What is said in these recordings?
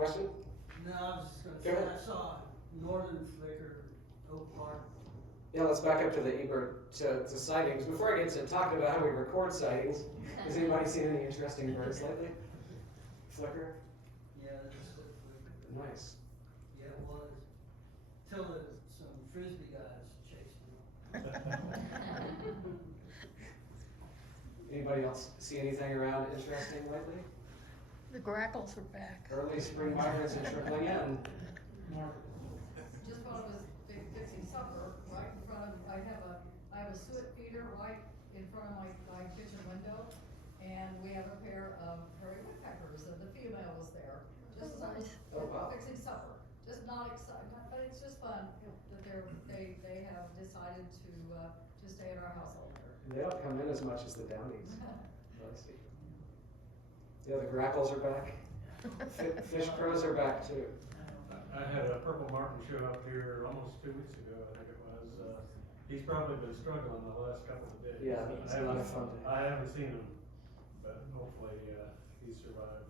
Question? No, I was just gonna Go say, ahead. I saw northern flicker, Oak Park. Yeah, let's back up to the eBird, to sightings. Before I get to talking about how we record sightings, has anybody seen any interesting birds lately? Flicker? Yeah, there's a flicker. Nice. Yeah, it was. Till some frisbee guys chased me. Anybody else see anything around interesting lately? The grackles are back. Early spring migrants are trickling in. Just while I was fixing supper, right in front of, I have a suet feeder right in front of my kitchen window, and we have a pair of prairie woodpeckers, and the female was there. Just Nice. Oh, wow. fixing supper, just not exciting, but it's just fun that they have decided to stay in our household here. They don't come in as much as the downies. I see. Yeah, the grackles are back. Fish crows are back too. I had a purple martin show up here almost 2 weeks ago, I think it was. He's probably been struggling the last couple of days. Yeah, it's not a fun day. I haven't seen him, but hopefully he survived.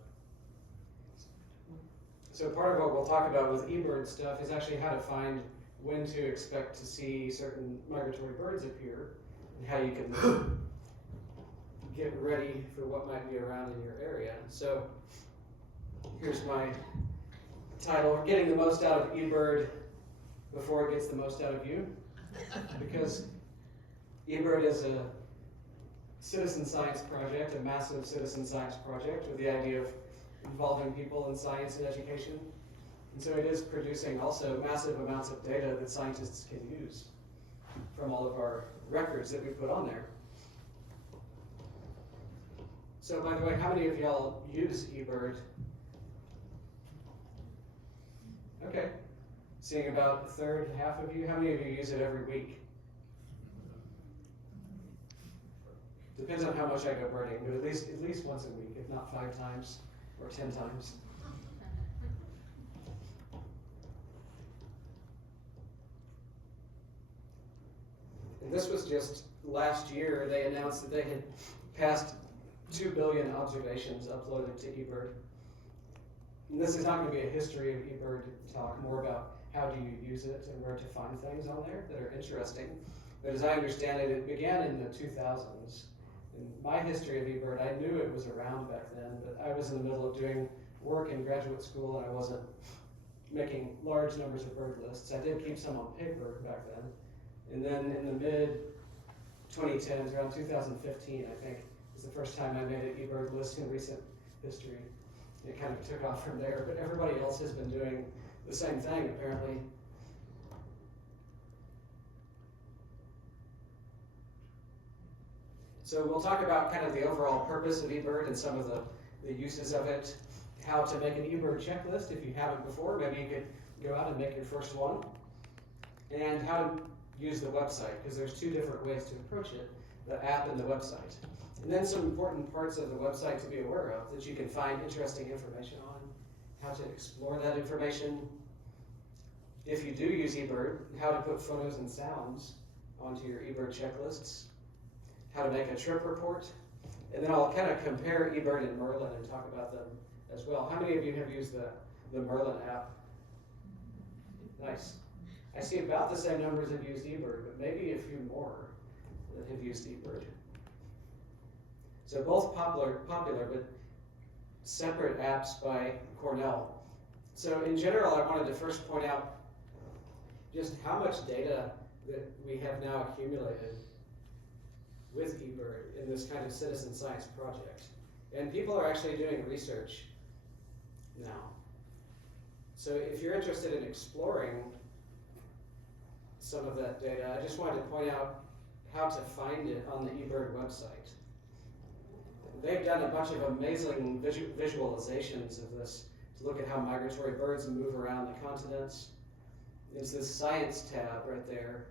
So part of what we'll talk about with eBird stuff is actually how to find when to expect to see certain migratory birds appear, and how you can get ready for what might be around in your area. So here's my title: Getting the Most Out of eBird Before It Gets the Most Out of You. Because eBird is a citizen science project, a massive citizen science project with the idea of involving people in science and education. And so it is producing also massive amounts of data that scientists can use from all of our records that we put on there. So by the way, how many of y'all use eBird? Okay, seeing about a third, half of you. How many of you use it every week? Depends on how much I go birding, but at least once a week, if not 5 times or 10 times. And this was just last year. They announced that they had passed 2 billion observations uploaded to eBird. And this is not going to be a history of eBird talk, more about how do you use it and where to find things on there that are interesting. But as I understand it, it began in the 2000s. In my history of eBird, I knew it was around back then, but I was in the middle of doing work in graduate school and I wasn't making large numbers of bird lists. I did keep some on paper back then. And then in the mid 2010s, around 2015, I think, was the first time I made an eBird list in recent history. It kind of took off from there, but everybody else has been doing the same thing apparently. So we'll talk about kind of the overall purpose of eBird and some of the uses of it, how to make an eBird checklist if you haven't before. Maybe you could go out and make your first one, and how to use the website, because there's 2 different ways to approach it, the app and the website. And then some important parts of the website to be aware of that you can find interesting information on, how to explore that information. If you do use eBird, how to put photos and sounds onto your eBird checklists, how to make a trip report, and then I'll kind of compare eBird and Merlin and talk about them as well. How many of you have used the Merlin app? Nice. I see about the same numbers that used eBird, but maybe a few more that have used eBird. So both popular, but separate apps by Cornell. So in general, I wanted to first point out just how much data that we have now accumulated with eBird in this kind of citizen science project. And people are actually doing research now. So if you're interested in exploring some of that data, I just wanted to point out how to find it on the eBird website. They've done a bunch of amazing visualizations of this to look at how migratory birds move around the continents. There's this science tab right there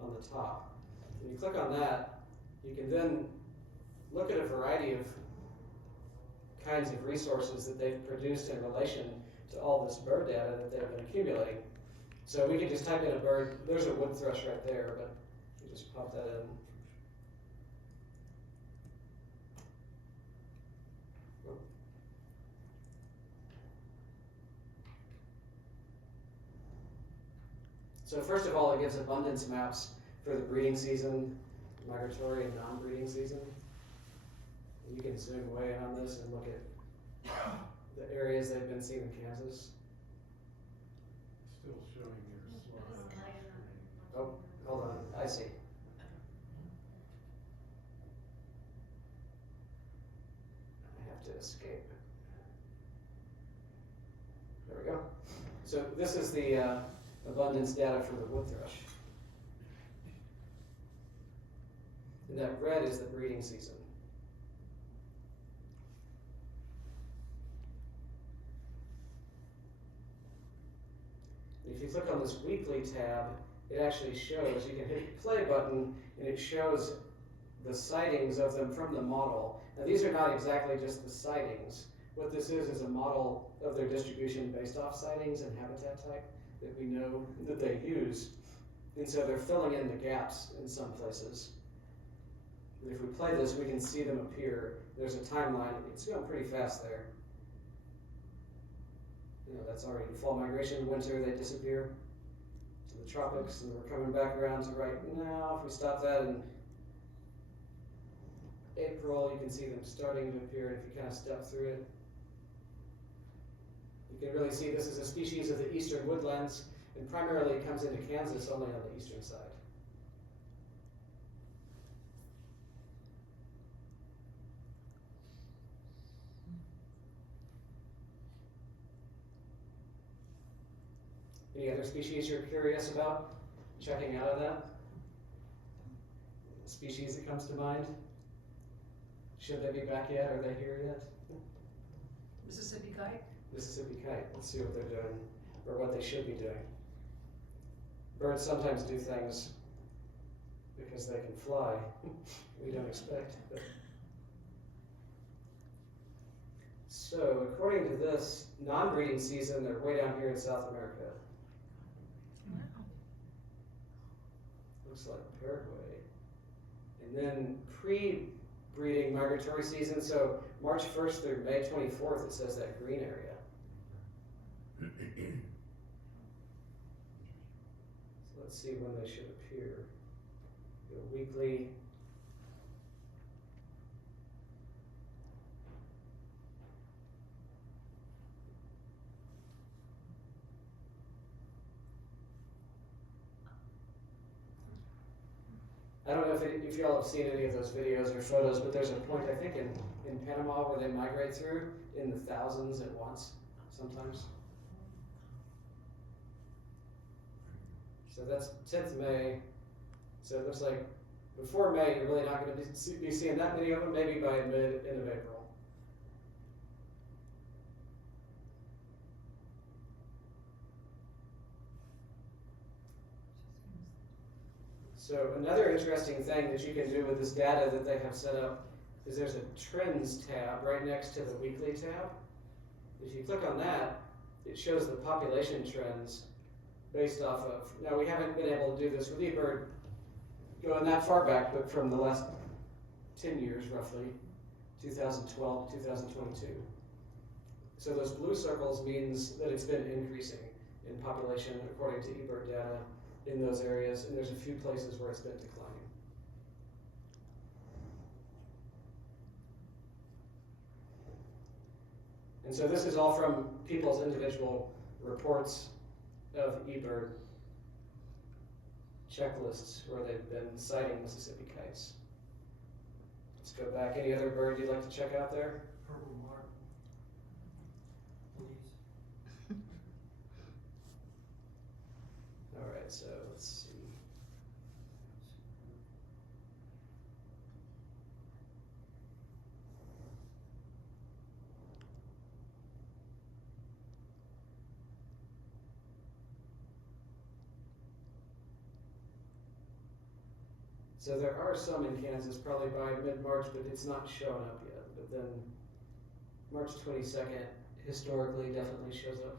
on the top. When you click on that, you can then look at a variety of kinds of resources that they've produced in relation to all this bird data that they've been accumulating. So we could just type in a bird. There's a wood thrush right there, but you just pop that in. So first of all, it gives abundance maps for the breeding season, migratory and non-breeding season. You can zoom way in on this and look at the areas they've been seen in Kansas. Still showing your slide. Oh, hold on, I see. I have to escape. There we go. So this is the abundance data for the wood thrush. And that red is the breeding season. If you click on this weekly tab, it actually shows, you can hit the play button and it shows the sightings of them from the model. Now these are not exactly just the sightings. What this is a model of their distribution based off sightings and habitat type that we know that they use. And so they're filling in the gaps in some places. And if we play this, we can see them appear. There's a timeline. It's going pretty fast there. You know, that's already fall migration, winter, they disappear to the tropics, and we're coming back around to right now. If we stop that in April, you can see them starting to appear, and if you kind of step through it, you can really see this is a species of the eastern woodlands, and primarily it comes into Kansas only on the eastern side. Any other species you're curious about checking out of that? Species that comes to mind? Should they be back yet? Are they here yet? Mississippi kite? Mississippi kite. Let's see what they're doing, or what they should be doing. Birds sometimes do things because they can fly. We don't expect. But. So, according to this, non-breeding season, they're way down here in South America. Looks like Paraguay. And then pre-breeding migratory season, so March 1st through May 24th, it says that green area. So let's see when they should appear. Go weekly. I don't know if y'all have seen any of those videos or photos, but there's a point, I think, in Panama where they migrate through in the thousands at once, sometimes. So that's 10th May. So it looks like before May, you're really not going to be seeing that many of them, maybe by end of April. So another interesting thing that you can do with this data that they have set up is there's a trends tab right next to the weekly tab. If you click on that, it shows the population trends based off of, now we haven't been able to do this with eBird going that far back, but from the last 10 years roughly, 2012 to 2022. So those blue circles means that it's been increasing in population according to eBird data in those areas, and there's a few places where it's been declining. And so this is all from people's individual reports of eBird checklists where they've been citing Mississippi kites. Let's go back. Any other bird you'd like to check out there? Purple mark, please. All right, so let's see. So there are some in Kansas probably by mid-March, but it's not showing up yet. But then March 22nd historically definitely shows up.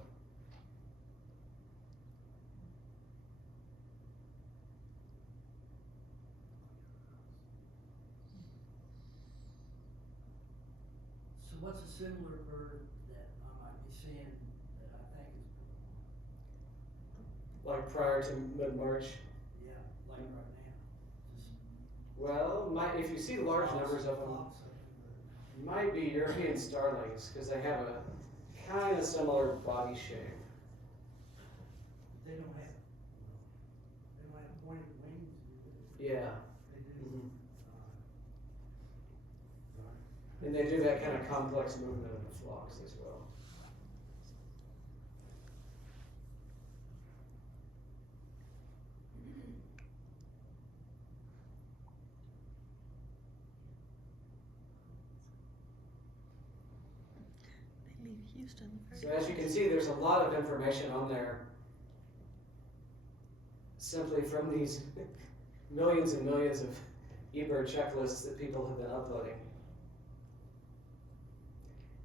So what's a similar bird that I might be seeing that I think is like prior to mid-March. Yeah, like right now. Just Well, if you see large numbers of them, flocks of them. might be European starlings, because they have a kind of similar body shape. They don't have pointed wings. Yeah. They do. Mhm. Right. And they do that kind of complex movement in the flocks as well. They leave Houston very So as you can fast. see, there's a lot of information on there simply from these millions and millions of eBird checklists that people have been uploading.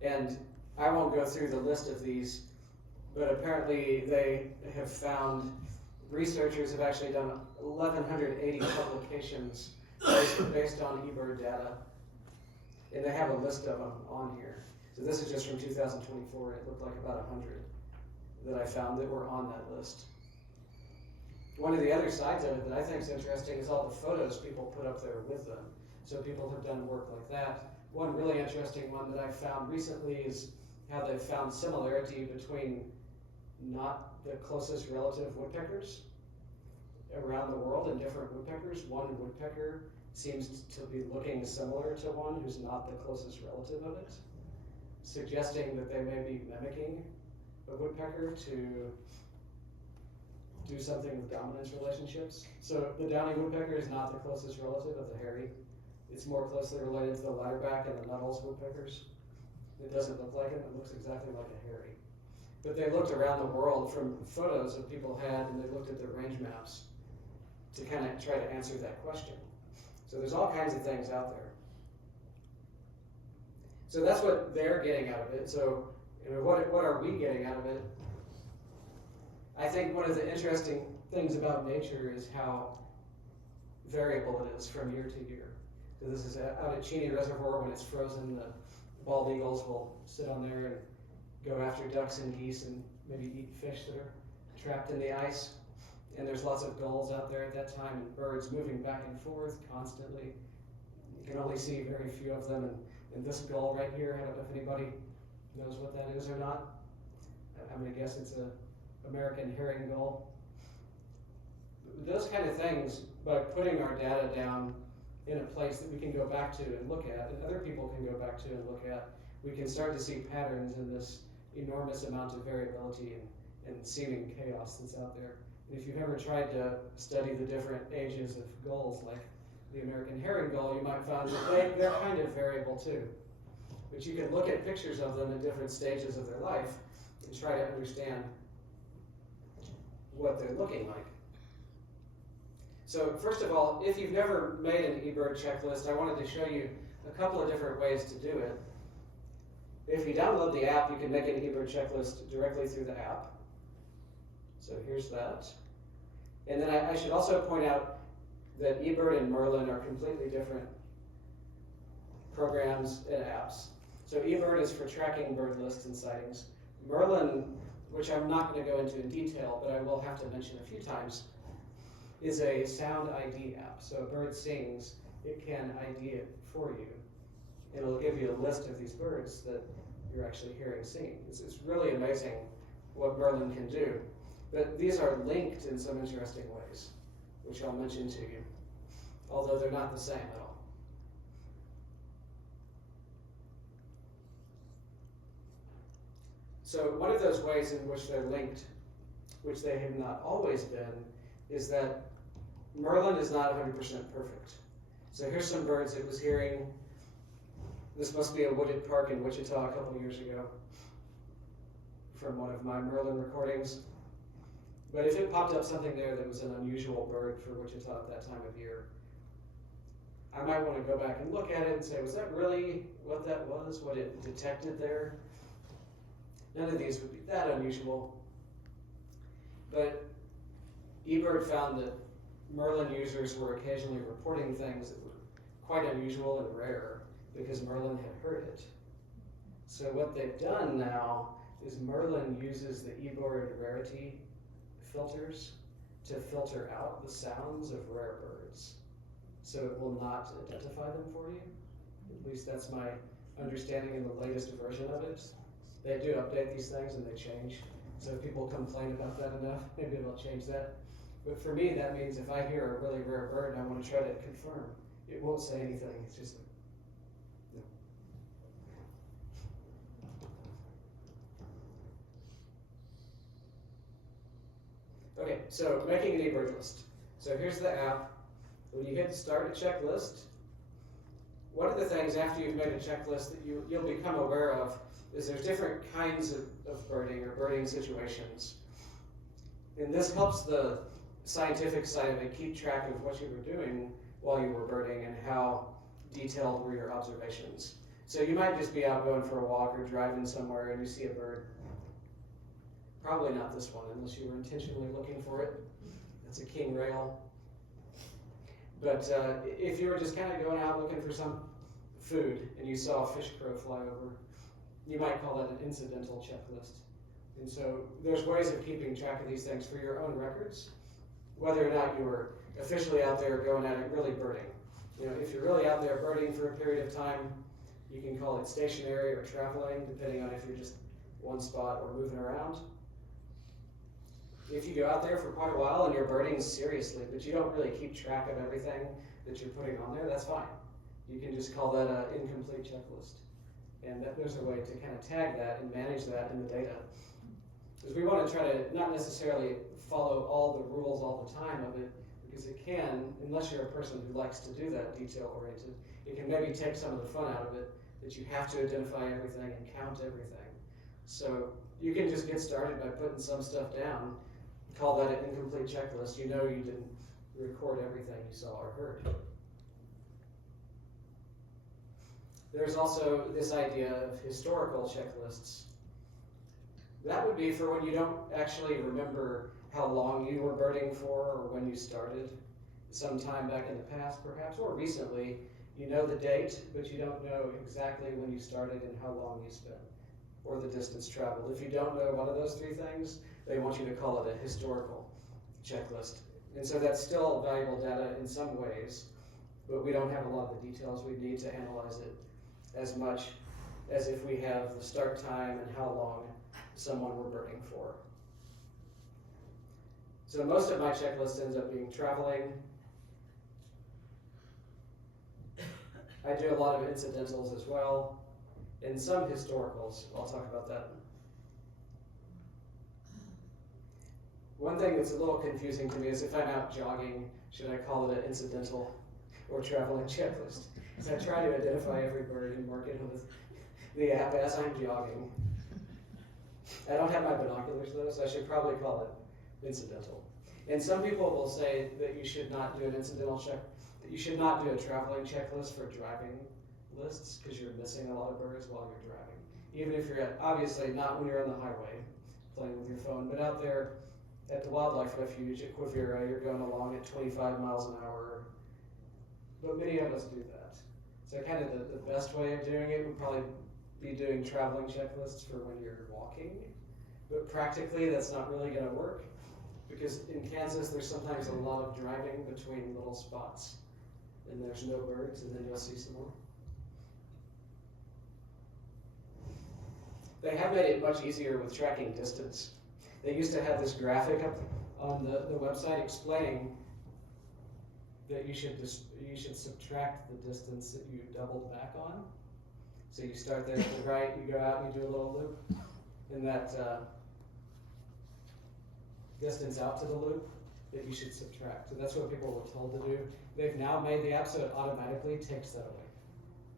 And I won't go through the list of these, but apparently they have found, researchers have actually done 1,180 publications based on eBird data. And they have a list of them on here. So this is just from 2024. It looked like about 100 that I found that were on that list. One of the other sides of it that I think is interesting is all the photos people put up there with them. So people have done work like that. One really interesting one that I found recently is how they've found similarity between not the closest relative woodpeckers around the world and different woodpeckers. One woodpecker seems to be looking similar to one who's not the closest relative of it, suggesting that they may be mimicking a woodpecker to do something with dominance relationships. So the downy woodpecker is not the closest relative of the hairy. It's more closely related to the lyreback and the Nuttall's woodpeckers. It doesn't look like it, it looks exactly like a hairy. But they looked around the world from photos that people had, and they looked at the range maps to kind of try to answer that question. So there's all kinds of things out there. So that's what they're getting out of it. So what are we getting out of it? I think one of the interesting things about nature is how variable it is from year to year. So this is out at Cheney Reservoir when it's frozen. The bald eagles will sit on there and go after ducks and geese and maybe eat fish that are trapped in the ice. And there's lots of gulls out there at that time and birds moving back and forth constantly. You can only see very few of them. And this gull right here, I don't know if anybody knows what that is or not. I'm going to guess it's a American herring gull. Those kind of things, by putting our data down in a place that we can go back to and look at, and other people can go back to and look at, we can start to see patterns in this enormous amount of variability and seeming chaos that's out there. And if you've ever tried to study the different ages of gulls, like the American herring gull, you might find that they're kind of variable too. But you can look at pictures of them at different stages of their life and try to understand what they're looking like. So first of all, if you've never made an eBird checklist, I wanted to show you a couple of different ways to do it. If you download the app, you can make an eBird checklist directly through the app. So here's that. And then I should also point out that eBird and Merlin are completely different programs and apps. So eBird is for tracking bird lists and sightings. Merlin, which I'm not going to go into in detail, but I will have to mention a few times, is a sound ID app. So a bird sings, it can ID it for you. It'll give you a list of these birds that you're actually hearing singing. It's really amazing what Merlin can do. But these are linked in some interesting ways, which I'll mention to you, although they're not the same at all. So one of those ways in which they're linked, which they have not always been, is that Merlin is not 100% perfect. So here's some birds it was hearing. This must be a wooded park in Wichita a couple years ago from one of my Merlin recordings. But if it popped up something there that was an unusual bird for Wichita at that time of year, I might want to go back and look at it and say, was that really what that was, what it detected there? None of these would be that unusual. But eBird found that Merlin users were occasionally reporting things that were quite unusual and rare because Merlin had heard it. So what they've done now is Merlin uses the eBird rarity filters to filter out the sounds of rare birds. So it will not identify them for you. At least that's my understanding in the latest version of it. They do update these things and they change. So if people complain about that enough, maybe they'll change that. But for me, that means if I hear a really rare bird and I want to try to confirm, it won't say anything. It's just no. Okay, so making an eBird list. So here's the app. When you hit start a checklist, one of the things after you've made a checklist that you'll become aware of is there's different kinds of birding or birding situations. And this helps the scientific side of it keep track of what you were doing while you were birding and how detailed were your observations. So you might just be out going for a walk or driving somewhere and you see a bird. Probably not this one unless you were intentionally looking for it. That's a king rail. But if you were just kind of going out looking for some food and you saw a fish crow fly over, you might call that an incidental checklist. And so there's ways of keeping track of these things for your own records, whether or not you were officially out there going at it really birding. You know, if you're really out there birding for a period of time, you can call it stationary or traveling, depending on if you're just one spot or moving around. If you go out there for quite a while and you're birding seriously, but you don't really keep track of everything that you're putting on there, that's fine. You can just call that an incomplete checklist. And there's a way to kind of tag that and manage that in the data. Because we want to try to not necessarily follow all the rules all the time of it, because it can, unless you're a person who likes to do that detail-oriented, it can maybe take some of the fun out of it, that you have to identify everything and count everything. So you can just get started by putting some stuff down, call that an incomplete checklist. You know you didn't record everything you saw or heard. There's also this idea of historical checklists. That would be for when you don't actually remember how long you were birding for or when you started. Sometime back in the past perhaps, or recently, you know the date, but you don't know exactly when you started and how long you spent, or the distance traveled. If you don't know one of those three things, they want you to call it a historical checklist. And so that's still valuable data in some ways, but we don't have a lot of the details we need to analyze it as much as if we have the start time and how long someone were birding for. So most of my checklist ends up being traveling. I do a lot of incidentals as well, and some historicals. I'll talk about that. One thing that's a little confusing to me is if I'm out jogging, should I call it an incidental or traveling checklist? Because I try to identify every bird and mark it with the app as I'm jogging. I don't have my binoculars though, so I should probably call it incidental. And some people will say that you should not do an incidental check, that you should not do a traveling checklist for driving lists because you're missing a lot of birds while you're driving. Even if you're obviously not when you're on the highway playing with your phone, but out there at the wildlife refuge at Quivira, you're going along at 25 miles an hour. But many of us do that. So kind of the best way of doing it would probably be doing traveling checklists for when you're walking. But practically, that's not really going to work because in Kansas, there's sometimes a lot of driving between little spots and there's no birds, and then you'll see some more. They have made it much easier with tracking distance. They used to have this graphic up on the website explaining that you should subtract the distance that you doubled back on. So you start there at the right, you go out and you do a little loop, and that distance out to the loop that you should subtract. So that's what people were told to do. They've now made the app so it automatically takes that away.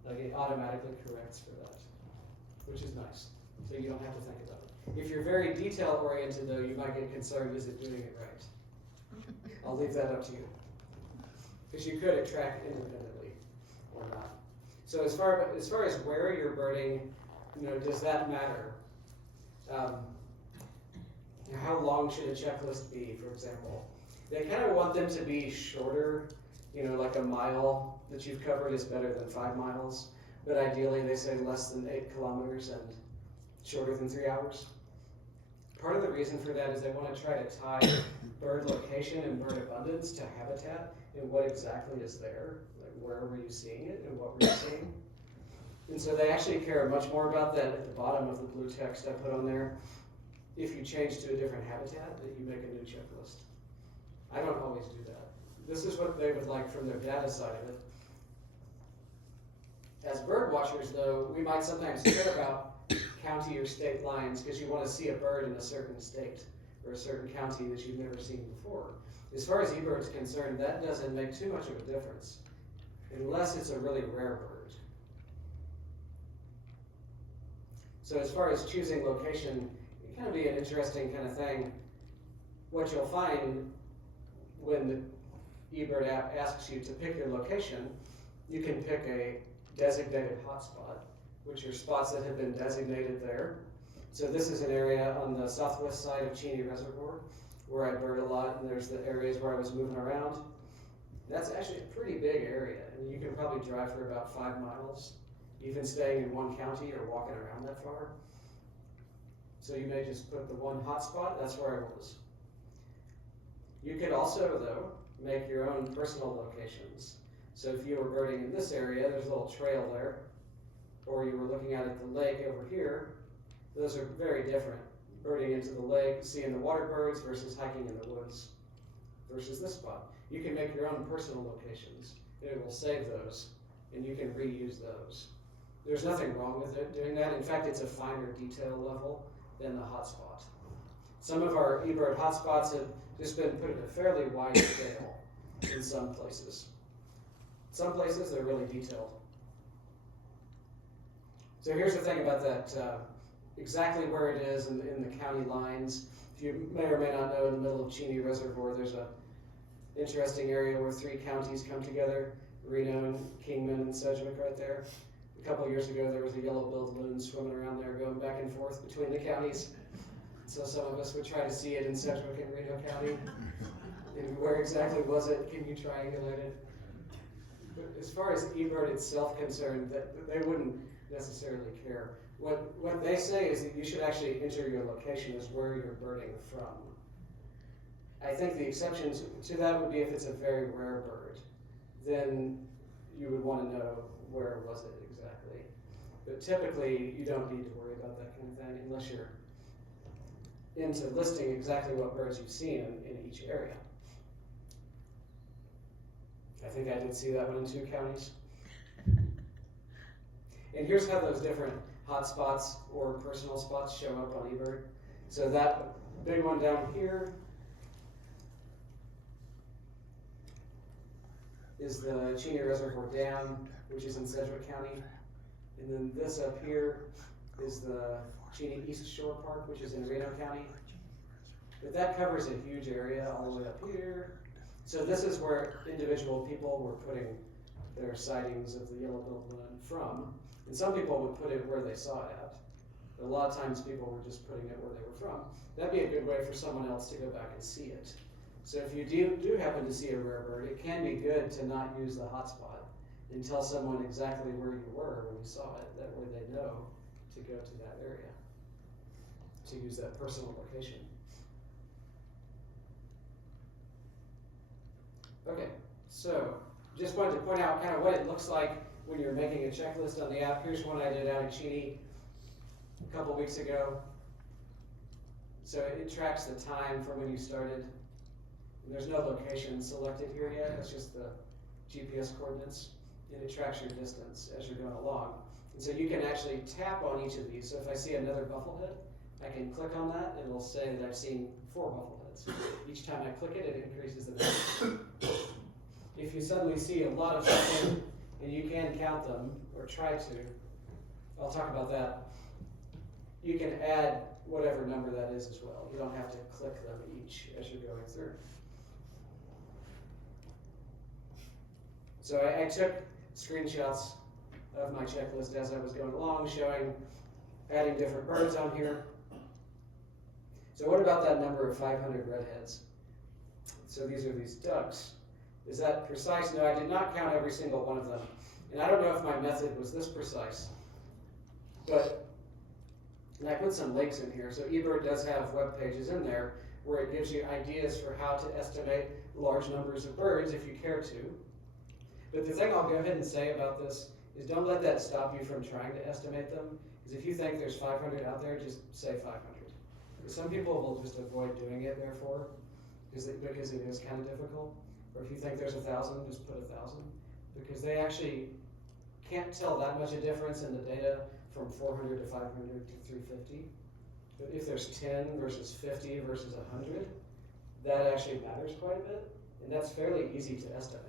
Like it automatically corrects for that, which is nice. So you don't have to think about it. If you're very detail oriented though, you might get concerned, is it doing it right? I'll leave that up to you. Because you could track independently or not. So as far as where you're birding, does that matter? How long should a checklist be, for example? They kind of want them to be shorter, like a mile that you've covered is better than 5 miles. But ideally they say less than 8 kilometers and shorter than 3 hours. Part of the reason for that is they want to try to tie bird location and bird abundance to habitat and what exactly is there, like where were you seeing it and what were you seeing. And so they actually care much more about that at the bottom of the blue text I put on there. If you change to a different habitat, that you make a new checklist. I don't always do that. This is what they would like from their data side of it. As bird watchers, though, we might sometimes care about county or state lines because you want to see a bird in a certain state or a certain county that you've never seen before. As far as eBird's concerned, that doesn't make too much of a difference unless it's a really rare bird. So as far as choosing location, it can be an interesting kind of thing. What you'll find when the eBird app asks you to pick your location, you can pick a designated hotspot, which are spots that have been designated there. So this is an area on the southwest side of Cheney Reservoir where I bird a lot, and there's the areas where I was moving around. That's actually a pretty big area, and you can probably drive for about 5 miles, even staying in one county or walking around that far. So you may just put the one hotspot, that's where I was. You could also, though, make your own personal locations. So if you were birding in this area, there's a little trail there, or you were looking out at the lake over here, those are very different. Birding into the lake, seeing the water birds versus hiking in the woods versus this spot. You can make your own personal locations, and it will save those, and you can reuse those. There's nothing wrong with it doing that. In fact, it's a finer detail level than the hotspot. Some of our eBird hotspots have just been put at a fairly wide scale in some places. Some places they're really detailed. So here's the thing about that, exactly where it is in the county lines. If you may or may not know, in the middle of Cheney Reservoir, there's a interesting area where 3 counties come together, Reno and Kingman and Sedgwick right there. A couple years ago, there was a yellow-billed loon swimming around there going back and forth between the counties. So some of us would try to see it in Sedgwick and Reno County. And where exactly was it? Can you triangulate it? But as far as eBird itself concerned, that they wouldn't necessarily care. What they say is that you should actually enter your location as where you're birding from. I think the exception to that would be if it's a very rare bird. Then you would want to know where was it exactly. But typically, you don't need to worry about that kind of thing unless you're into listing exactly what birds you've seen in each area. I think I did see that one in 2 counties. And here's how those different hotspots or personal spots show up on eBird. So that big one down here is the Cheney Reservoir Dam, which is in Sedgwick County. And then this up here is the Cheney East Shore Park, which is in Reno County. But that covers a huge area all the way up here. So this is where individual people were putting their sightings of the yellow-billed loon from. And some people would put it where they saw it at. But a lot of times people were just putting it where they were from. That'd be a good way for someone else to go back and see it. So if you do happen to see a rare bird, it can be good to not use the hotspot and tell someone exactly where you were when you saw it. That way they know to go to that area, to use that personal location. Okay, so just wanted to point out kind of what it looks like when you're making a checklist on the app. Here's one I did out in Cheney a couple weeks ago. So it tracks the time from when you started. And there's no location selected here yet, it's just the GPS coordinates. And it tracks your distance as you're going along. And so you can actually tap on each of these. So if I see another bufflehead, I can click on that and it'll say that I've seen 4 buffleheads. Each time I click it, it increases the number. If you suddenly see a lot of something, and you can count them, or try to, I'll talk about that, you can add whatever number that is as well. You don't have to click them each as you're going through. So I took screenshots of my checklist as I was going along, showing, adding different birds on here. So what about that number of 500 redheads? So these are these ducks. Is that precise? No, I did not count every single one of them. And I don't know if my method was this precise. But And I put some links in here. So eBird does have web pages in there where it gives you ideas for how to estimate large numbers of birds if you care to. But the thing I'll go ahead and say about this is don't let that stop you from trying to estimate them. Because if you think there's 500 out there, just say 500. Because some people will just avoid doing it, therefore, because it is kind of difficult. Or if you think there's 1,000, just put 1,000. Because they actually can't tell that much a difference in the data from 400 to 500 to 350. But if there's 10 versus 50 versus 100, that actually matters quite a bit. And that's fairly easy to estimate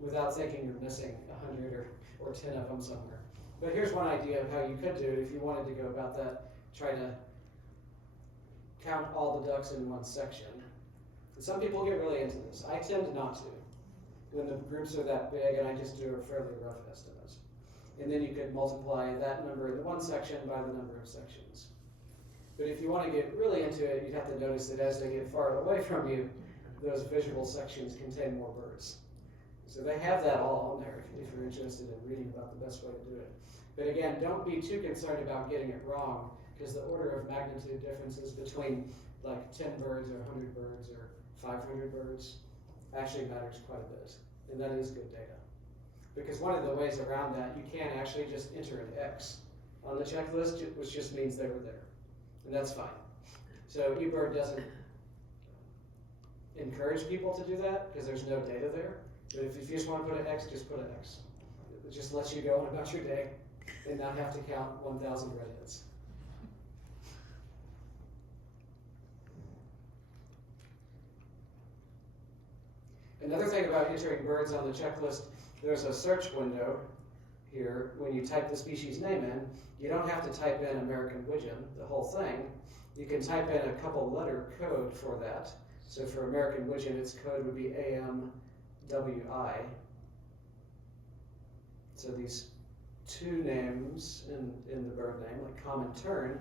without thinking you're missing 100 or 10 of them somewhere. But here's one idea of how you could do it if you wanted to go about that. Try to count all the ducks in one section. And some people get really into this. I tend not to when the groups are that big, and I just do a fairly rough estimate. And then you could multiply that number in the one section by the number of sections. But if you want to get really into it, you'd have to notice that as they get far away from you, those visual sections contain more birds. So they have that all on there if you're interested in reading about the best way to do it. But again, don't be too concerned about getting it wrong, because the order of magnitude differences between like 10 birds or 100 birds or 500 birds actually matters quite a bit. And that is good data. Because one of the ways around that, you can actually just enter an X on the checklist, which just means they were there. And that's fine. So eBird doesn't encourage people to do that because there's no data there. But if you just want to put an X, just put an X. It just lets you go on about your day and not have to count 1,000 redheads. Another thing about entering birds on the checklist, there's a search window here. When you type the species name in, you don't have to type in American widgeon, the whole thing. You can type in a couple letter code for that. So for American widgeon, its code would be AMWI. So these two names in the bird name, like common tern,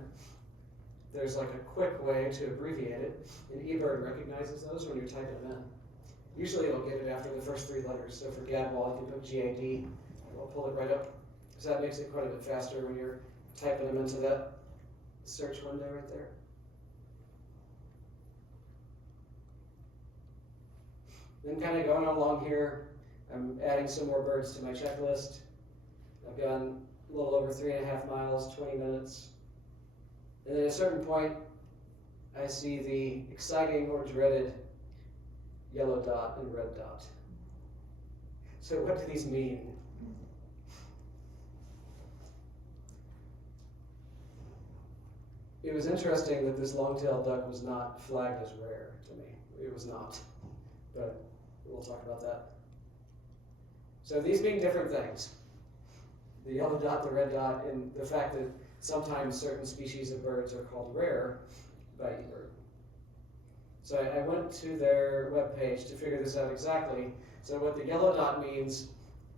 there's like a quick way to abbreviate it, and eBird recognizes those when you're typing them in. Usually it'll get it after the first three letters. So for gadwall, you can put GAD, it'll pull it right up. So that makes it quite a bit faster when you're typing them into that search window right there. Then kind of going along here, I'm adding some more birds to my checklist. I've gone a little over 3.5 miles, 20 minutes. And at a certain point, I see the exciting or dreaded yellow dot and red dot. So what do these mean? It was interesting that this long-tailed duck was not flagged as rare to me. It was not, but we'll talk about that. So these mean different things. The yellow dot, the red dot, and the fact that sometimes certain species of birds are called rare by eBird. So I went to their webpage to figure this out exactly. So what the yellow dot means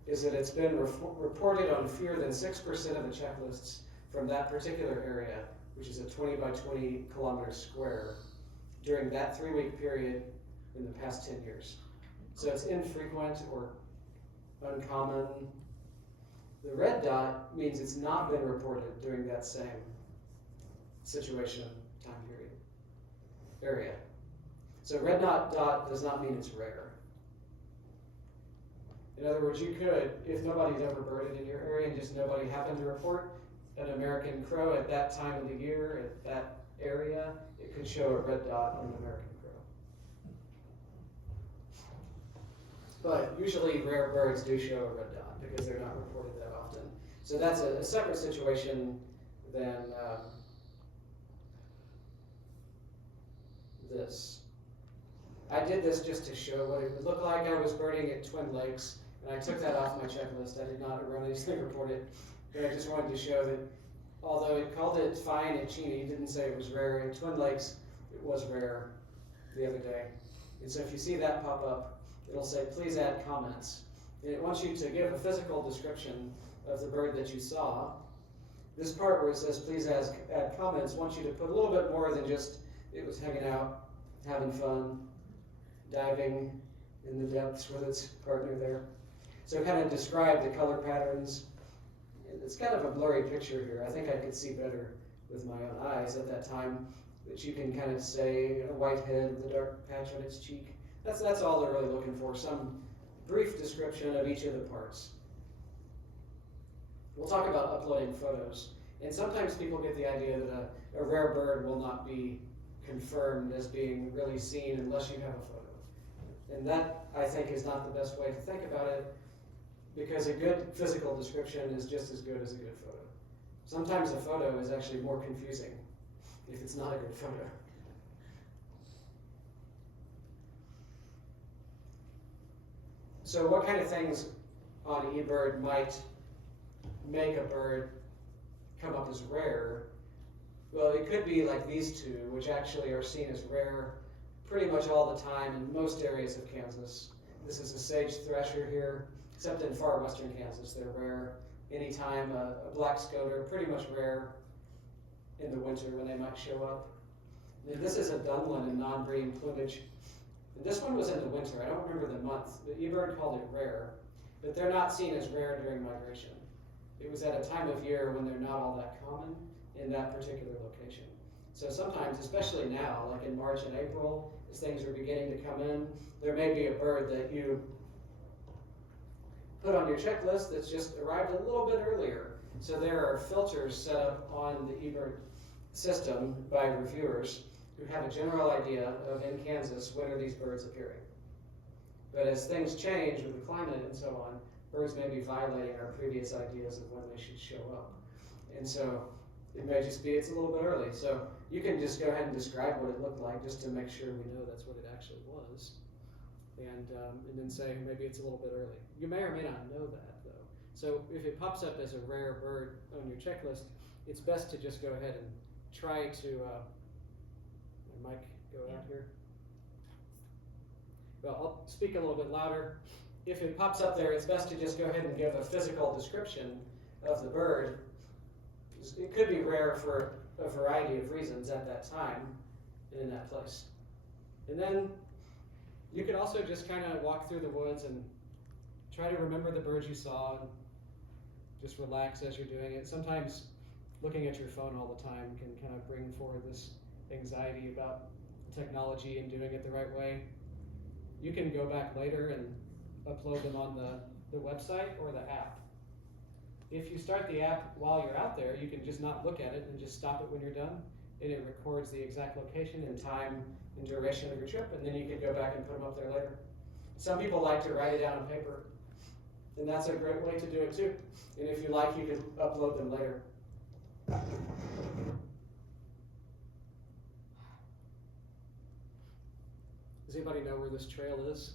is that it's been reported on fewer than 6% of the checklists from that particular area, which is a 20 by 20 kilometer square, during that 3-week period in the past 10 years. So it's infrequent or uncommon. The red dot means it's not been reported during that same situation, time period, area. So red dot does not mean it's rare. In other words, you could, if nobody's ever birded in your area and just nobody happened to report an American crow at that time of the year, at that area, it could show a red dot on an American crow. But usually rare birds do show a red dot because they're not reported that often. So that's a separate situation than this. I did this just to show what it would look like. I was birding at Twin Lakes, and I took that off my checklist. I did not erroneously report it, but I just wanted to show that although it called it fine at Cheney, it didn't say it was rare. At Twin Lakes, it was rare the other day. And so if you see that pop up, it'll say, please add comments. And it wants you to give a physical description of the bird that you saw. This part where it says, please add comments, wants you to put a little bit more than just, it was hanging out, having fun, diving in the depths with its partner there. So kind of describe the color patterns. It's kind of a blurry picture here. I think I could see better with my own eyes at that time, that you can kind of say a white head with a dark patch on its cheek. That's all they're really looking for, some brief description of each of the parts. We'll talk about uploading photos. And sometimes people get the idea that a rare bird will not be confirmed as being really seen unless you have a photo. And that, I think, is not the best way to think about it, because a good physical description is just as good as a good photo. Sometimes a photo is actually more confusing if it's not a good photo. So what kind of things on eBird might make a bird come up as rare? Well, it could be like these two, which actually are seen as rare pretty much all the time in most areas of Kansas. This is a sage thresher here, except in far western Kansas, they're rare. Anytime a black scoter, pretty much rare in the winter when they might show up. And this is a Dunlin in non-breeding plumage. And this one was in the winter. I don't remember the month, but eBird called it rare. But they're not seen as rare during migration. It was at a time of year when they're not all that common in that particular location. So sometimes, especially now, like in March and April, as things are beginning to come in, there may be a bird that you put on your checklist that's just arrived a little bit earlier. So there are filters set up on the eBird system by reviewers who have a general idea of, in Kansas, when are these birds appearing. But as things change with the climate and so on, birds may be violating our previous ideas of when they should show up. And so it may just be it's a little bit early. So you can just go ahead and describe what it looked like just to make sure we know that's what it actually was. And then say maybe it's a little bit early. You may or may not know that, though. So if it pops up as a rare bird on your checklist, it's best to just go ahead and try to, my mic go out here? Well, I'll speak a little bit louder. If it pops up there, it's best to just go ahead and give a physical description of the bird. It could be rare for a variety of reasons at that time and in that place. And then you could also just kind of walk through the woods and try to remember the birds you saw and just relax as you're doing it. Sometimes looking at your phone all the time can kind of bring forward this anxiety about technology and doing it the right way. You can go back later and upload them on the website or the app. If you start the app while you're out there, you can just not look at it and just stop it when you're done, and it records the exact location and time and duration of your trip, and then you can go back and put them up there later. Some people like to write it down on paper, and that's a great way to do it too. And if you like, you can upload them later. Does anybody know where this trail is?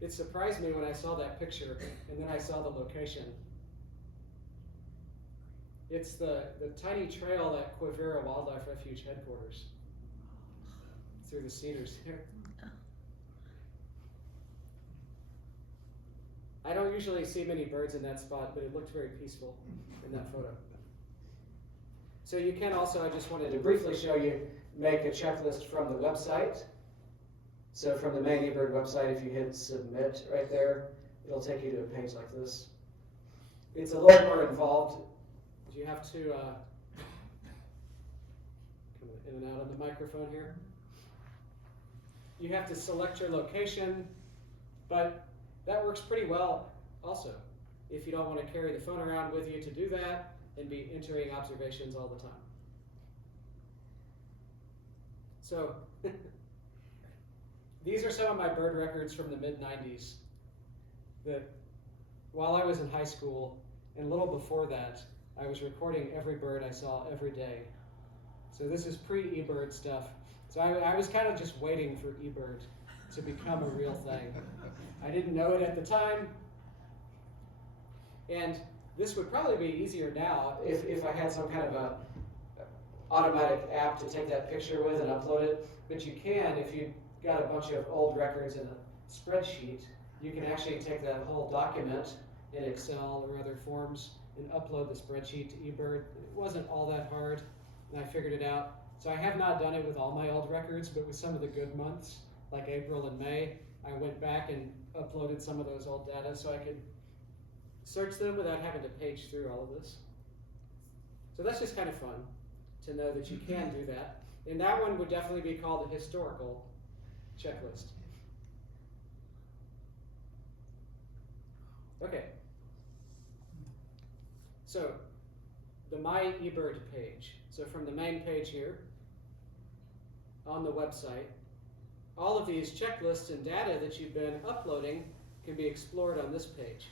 It surprised me when I saw that picture and then I saw the location. It's the tiny trail at Quivira Wildlife Refuge headquarters through the cedars here. I don't usually see many birds in that spot, but it looked very peaceful in that photo. So you can also, I just wanted to briefly show you, make a checklist from the website. So from the main eBird website, if you hit submit right there, it'll take you to a page like this. It's a little more involved. You have to come in and out of the microphone here. You have to select your location, but that works pretty well also if you don't want to carry the phone around with you to do that and be entering observations all the time. So these are some of my bird records from the mid-90s that while I was in high school and a little before that, I was recording every bird I saw every day. So this is pre-eBird stuff. So I was kind of just waiting for eBird to become a real thing. I didn't know it at the time. And this would probably be easier now if I had some kind of a automatic app to take that picture with and upload it. But you can, if you've got a bunch of old records in a spreadsheet, you can actually take that whole document in Excel or other forms and upload the spreadsheet to eBird. It wasn't all that hard, and I figured it out. So I have not done it with all my old records, but with some of the good months, like April and May, I went back and uploaded some of those old data so I could search them without having to page through all of this. So that's just kind of fun to know that you can do that. And that one would definitely be called a historical checklist. Okay. So the My eBird page. So from the main page here on the website, all of these checklists and data that you've been uploading can be explored on this page.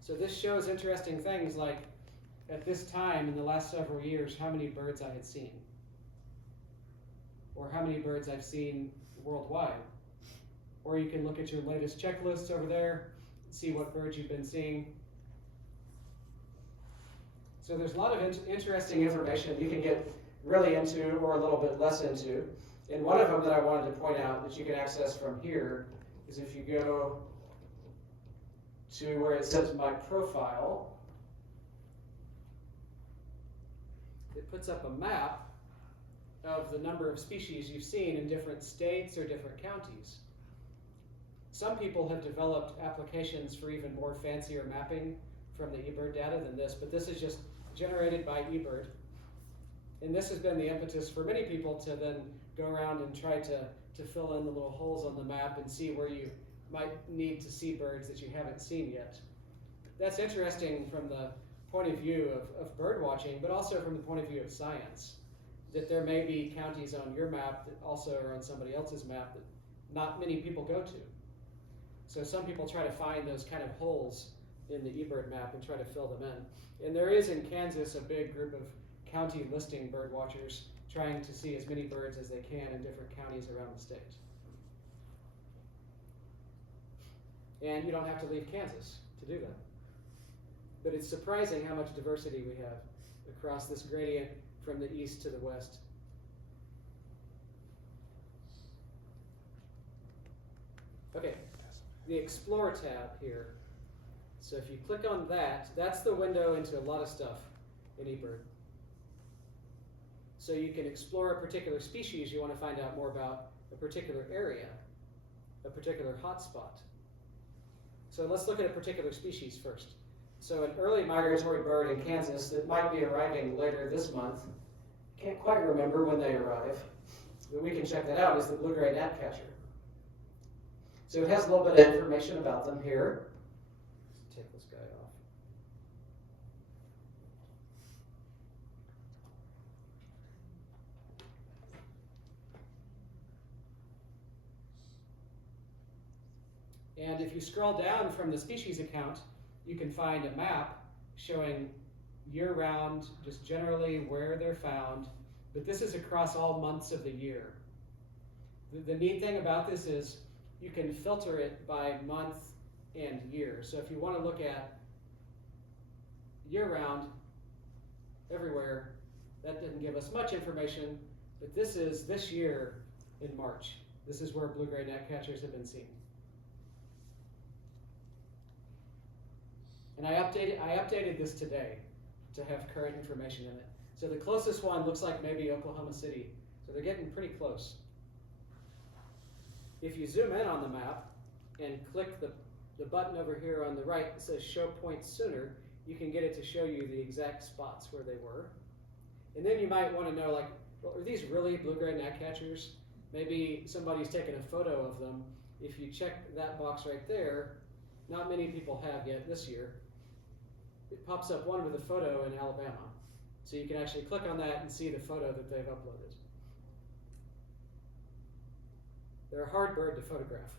So this shows interesting things like at this time in the last several years, how many birds I had seen, or how many birds I've seen worldwide. Or you can look at your latest checklists over there, see what birds you've been seeing. So there's a lot of interesting information you can get really into or a little bit less into. And one of them that I wanted to point out that you can access from here is if you go to where it says My Profile, it puts up a map of the number of species you've seen in different states or different counties. Some people have developed applications for even more fancier mapping from the eBird data than this, but this is just generated by eBird. And this has been the impetus for many people to then go around and try to fill in the little holes on the map and see where you might need to see birds that you haven't seen yet. That's interesting from the point of view of bird watching, but also from the point of view of science, that there may be counties on your map that also are on somebody else's map that not many people go to. So some people try to find those kind of holes in the eBird map and try to fill them in. And there is in Kansas a big group of county listing bird watchers trying to see as many birds as they can in different counties around the state. And you don't have to leave Kansas to do that. But it's surprising how much diversity we have across this gradient from the east to the west. Okay, the Explore tab here. So if you click on that, that's the window into a lot of stuff in eBird. So you can explore a particular species you want to find out more about, a particular area, a particular hotspot. So let's look at a particular species first. So an early migratory bird in Kansas that might be arriving later this month, can't quite remember when they arrive, but we can check that out, is the blue-gray gnatcatcher. So it has a little bit of information about them here. Let's take this guy off. And if you scroll down from the species account, you can find a map showing year-round, just generally where they're found, but this is across all months of the year. The neat thing about this is you can filter it by month and year. So if you want to look at year-round, everywhere, that didn't give us much information, but this is this year in March. This is where blue-gray gnatcatchers have been seen. And I updated this today to have current information in it. So the closest one looks like maybe Oklahoma City. So they're getting pretty close. If you zoom in on the map and click the button over here on the right that says Show Points Sooner, you can get it to show you the exact spots where they were. And then you might want to know, like, well, are these really blue-gray gnatcatchers? Maybe somebody's taken a photo of them. If you check that box right there, not many people have yet this year. It pops up one with a photo in Alabama. So you can actually click on that and see the photo that they've uploaded. They're a hard bird to photograph.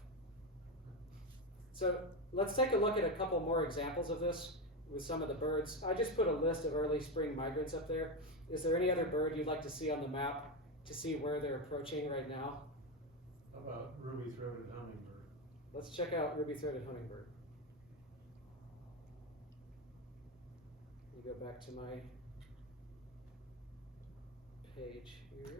So let's take a look at a couple more examples of this with some of the birds. I just put a list of early spring migrants up there. Is there any other bird you'd like to see on the map to see where they're approaching right now? How about ruby-throated hummingbird? Let's check out ruby-throated hummingbird. Let me go back to my page here.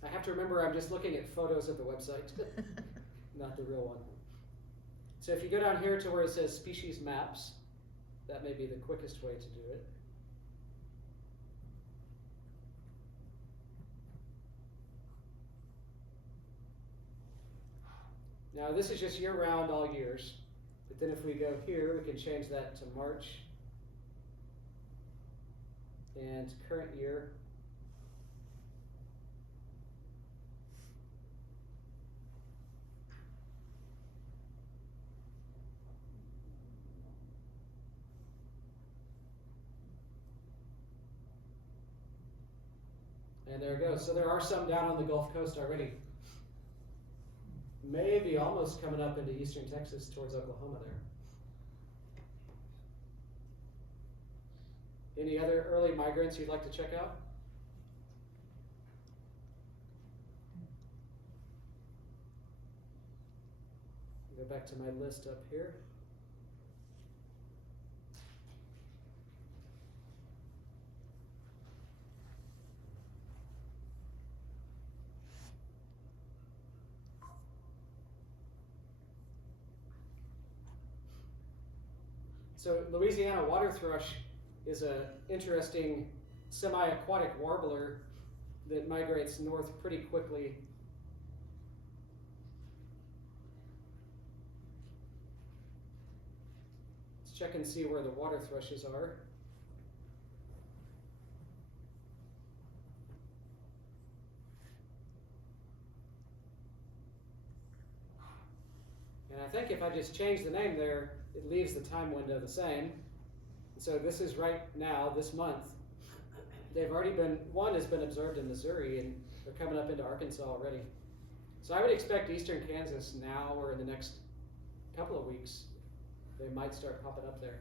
I have to remember I'm just looking at photos of the website, not the real one. So if you go down here to where it says Species Maps, that may be the quickest way to do it. Now this is just year-round, all years. But then if we go here, we can change that to March and current year. And there it goes. So there are some down on the Gulf Coast already. Maybe almost coming up into eastern Texas towards Oklahoma there. Any other early migrants you'd like to check out? Go back to my list up here. So Louisiana water thrush is an interesting semi-aquatic warbler that migrates north pretty quickly. Let's check and see where the water thrushes are. And I think if I just change the name there, it leaves the time window the same. And so this is right now, this month. They've already been, one has been observed in Missouri, and they're coming up into Arkansas already. So I would expect eastern Kansas now or in the next couple of weeks, they might start popping up there.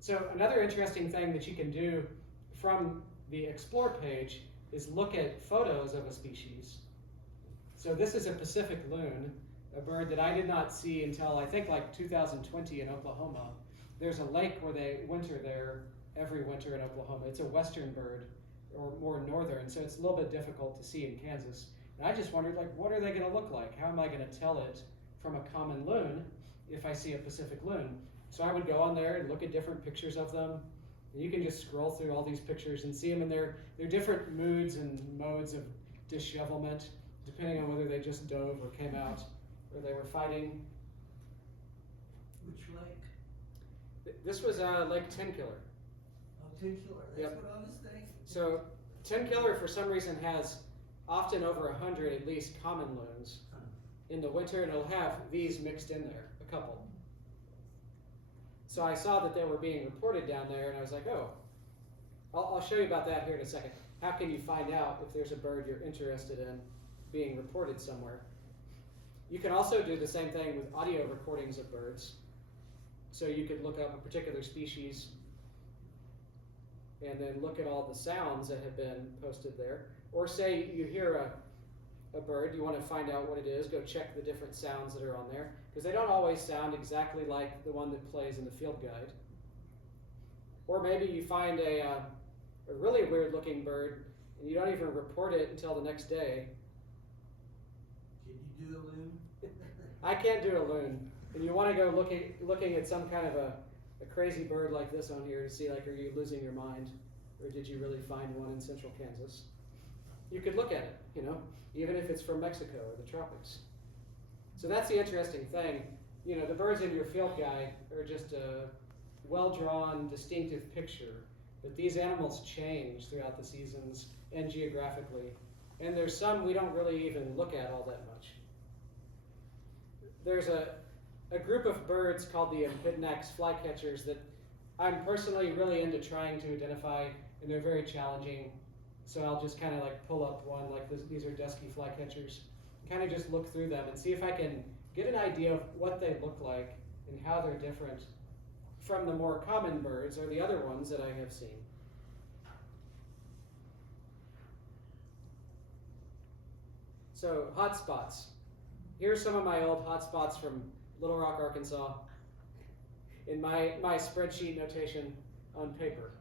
So another interesting thing that you can do from the Explore page is look at photos of a species. So this is a Pacific loon, a bird that I did not see until I think like 2020 in Oklahoma. There's a lake where they winter there every winter in Oklahoma. It's a western bird, or more northern, so it's a little bit difficult to see in Kansas. And I just wondered, like, what are they going to look like? How am I going to tell it from a common loon if I see a Pacific loon? So I would go on there and look at different pictures of them. And you can just scroll through all these pictures and see them in their different moods and modes of dishevelment, depending on whether they just dove or came out or they were fighting. Which lake? This was Lake Tenkiller. Oh, Tenkiller, that's Yep. what I was thinking. So Tenkiller, for some reason, has often over 100 at least common loons in the winter, and it'll have these mixed in there, a couple. So I saw that they were being reported down there, and I was like, oh, I'll show you about that here in a second. How can you find out if there's a bird you're interested in being reported somewhere? You can also do the same thing with audio recordings of birds. So you could look up a particular species and then look at all the sounds that have been posted there. Or say you hear a bird, you want to find out what it is, go check the different sounds that are on there, because they don't always sound exactly like the one that plays in the field guide. Or maybe you find a really weird looking bird and you don't even report it until the next day. Can you do a loon? I can't do a loon, and you want to go looking at some kind of a crazy bird like this on here to see, like, are you losing your mind, or did you really find one in central Kansas? You could look at it, you know, even if it's from Mexico or the tropics. So that's the interesting thing. You know, the birds in your field guide are just a well-drawn, distinctive picture, but these animals change throughout the seasons and geographically, and there's some we don't really even look at all that much. There's a group of birds called the Echidnax flycatchers that I'm personally really into trying to identify, and they're very challenging. So I'll just kind of like pull up one, like this, these are dusky flycatchers, kind of just look through them and see if I can get an idea of what they look like and how they're different from the more common birds or the other ones that I have seen. So hotspots. Here's some of my old hotspots from Little Rock, Arkansas in my spreadsheet notation on paper.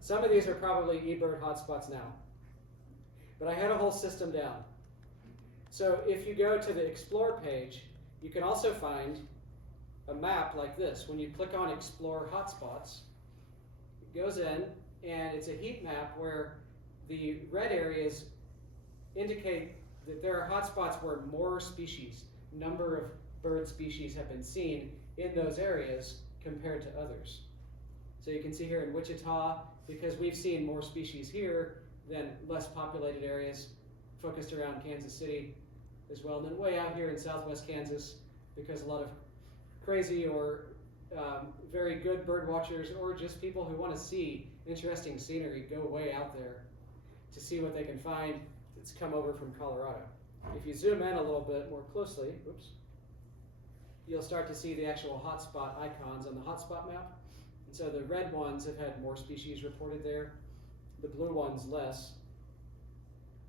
Some of these are probably eBird hotspots now. But I had a whole system down. So if you go to the Explore page, you can also find a map like this. When you click on Explore Hotspots, it goes in, and it's a heat map where the red areas indicate that there are hotspots where more species, number of bird species have been seen in those areas compared to others. So you can see here in Wichita, because we've seen more species here than less populated areas focused around Kansas City as well. And then way out here in southwest Kansas, because a lot of crazy or very good bird watchers or just people who want to see interesting scenery go way out there to see what they can find that's come over from Colorado. If you zoom in a little bit more closely, oops, you'll start to see the actual hotspot icons on the hotspot map. And so the red ones have had more species reported there, the blue ones less,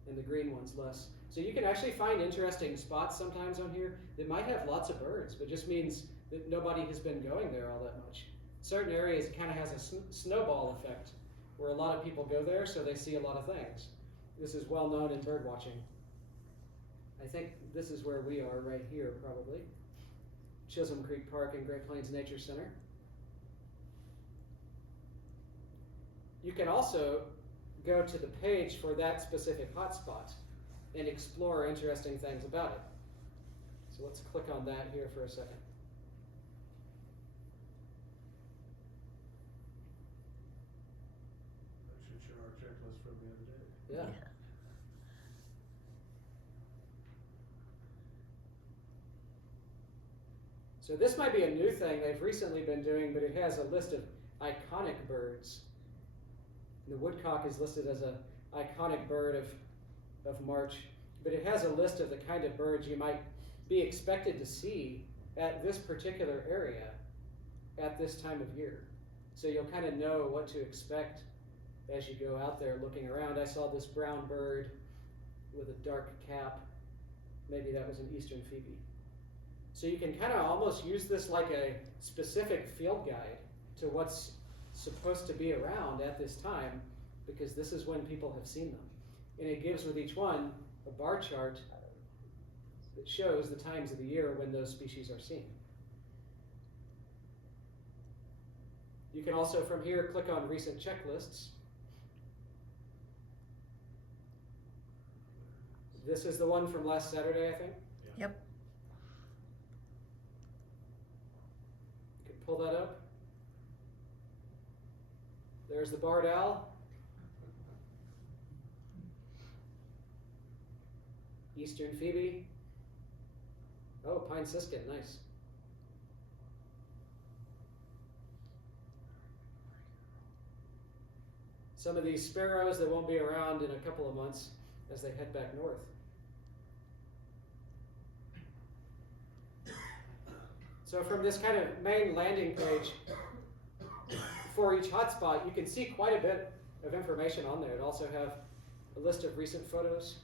and the green ones less. So you can actually find interesting spots sometimes on here that might have lots of birds, but just means that nobody has been going there all that much. Certain areas, it kind of has a snowball effect, where a lot of people go there, so they see a lot of things. This is well known in bird watching. I think this is where we are right here, probably. Chisholm Creek Park and Great Plains Nature Center. You can also go to the page for that specific hotspot and explore interesting things about it. So let's click on that here for a second. That should show our checklist from the other day. Yeah. So this might be a new thing they've recently been doing, but it has a list of iconic birds. The woodcock is listed as an iconic bird of March, but it has a list of the kind of birds you might be expected to see at this particular area at this time of year. So you'll kind of know what to expect as you go out there looking around. I saw this brown bird with a dark cap. Maybe that was an eastern phoebe. So you can kind of almost use this like a specific field guide to what's supposed to be around at this time, because this is when people have seen them. And it gives with each one a bar chart that shows the times of the year when those species are seen. You can also from here click on recent checklists. This is the one from last Saturday, I think. Yep. You can pull that up. There's the barred owl. Eastern phoebe. Oh, pine siskin, nice. Some of these sparrows that won't be around in a couple of months as they head back north. So from this kind of main landing page, for each hotspot, you can see quite a bit of information on there. It also have a list of recent photos.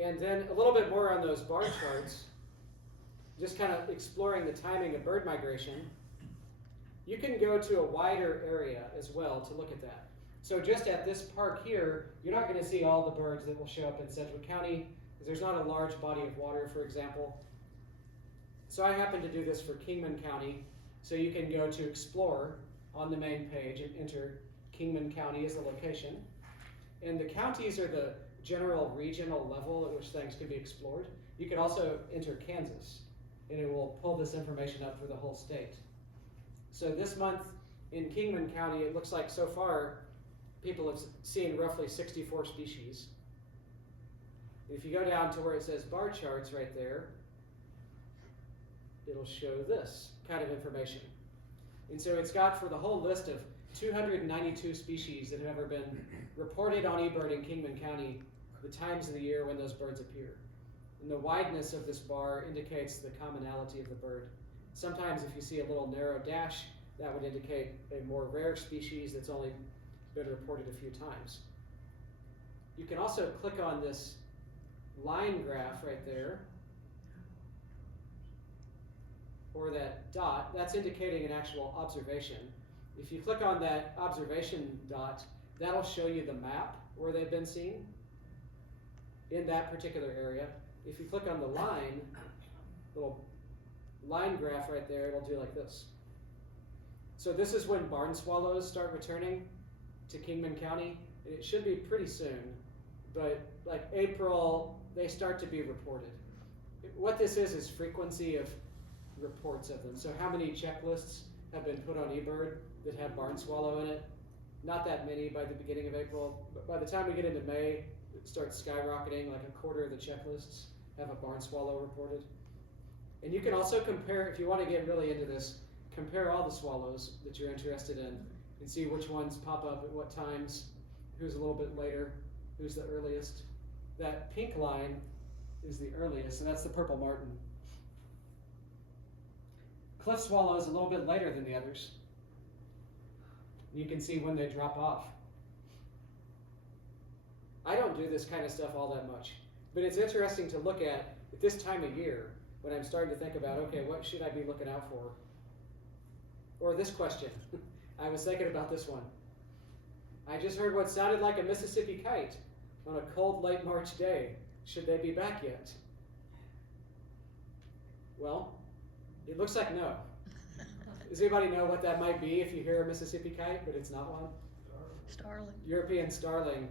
And then a little bit more on those bar charts, just kind of exploring the timing of bird migration. You can go to a wider area as well to look at that. So just at this park here, you're not going to see all the birds that will show up in Sedgwick County, because there's not a large body of water, for example. So I happen to do this for Kingman County. So you can go to Explore on the main page and enter Kingman County as the location. And the counties are the general regional level at which things can be explored. You can also enter Kansas, and it will pull this information up for the whole state. So this month in Kingman County, it looks like so far people have seen roughly 64 species. If you go down to where it says bar charts right there, it'll show this kind of information. And so it's got for the whole list of 292 species that have ever been reported on eBird in Kingman County, the times of the year when those birds appear. And the wideness of this bar indicates the commonality of the bird. Sometimes if you see a little narrow dash that would indicate a more rare species that's only been reported a few times. You can also click on this line graph right there, or that dot, that's indicating an actual observation. If you click on that observation dot, that'll show you the map where they've been seen in that particular area. If you click on the line, little line graph right there, it'll do like this. So this is when barn swallows start returning to Kingman County, and it should be pretty soon, but like April, they start to be reported. What this is frequency of reports of them. So how many checklists have been put on eBird that have barn swallow in it? Not that many by the beginning of April, but by the time we get into May, it starts skyrocketing. Like a quarter of the checklists have a barn swallow reported. And you can also compare, if you want to get really into this, compare all the swallows that you're interested in and see which ones pop up at what times, who's a little bit later, who's the earliest. That pink line is the earliest, and that's the purple martin. Cliff swallow is a little bit later than the others. You can see when they drop off. I don't do this kind of stuff all that much, but it's interesting to look at this time of year when I'm starting to think about, okay, what should I be looking out for? Or this question. I was thinking about this one. I just heard what sounded like a Mississippi kite on a cold late March day. Should they be back yet? Well, it looks like no. Does anybody know what that might be if you hear a Mississippi kite, but it's not one? Starling. European starling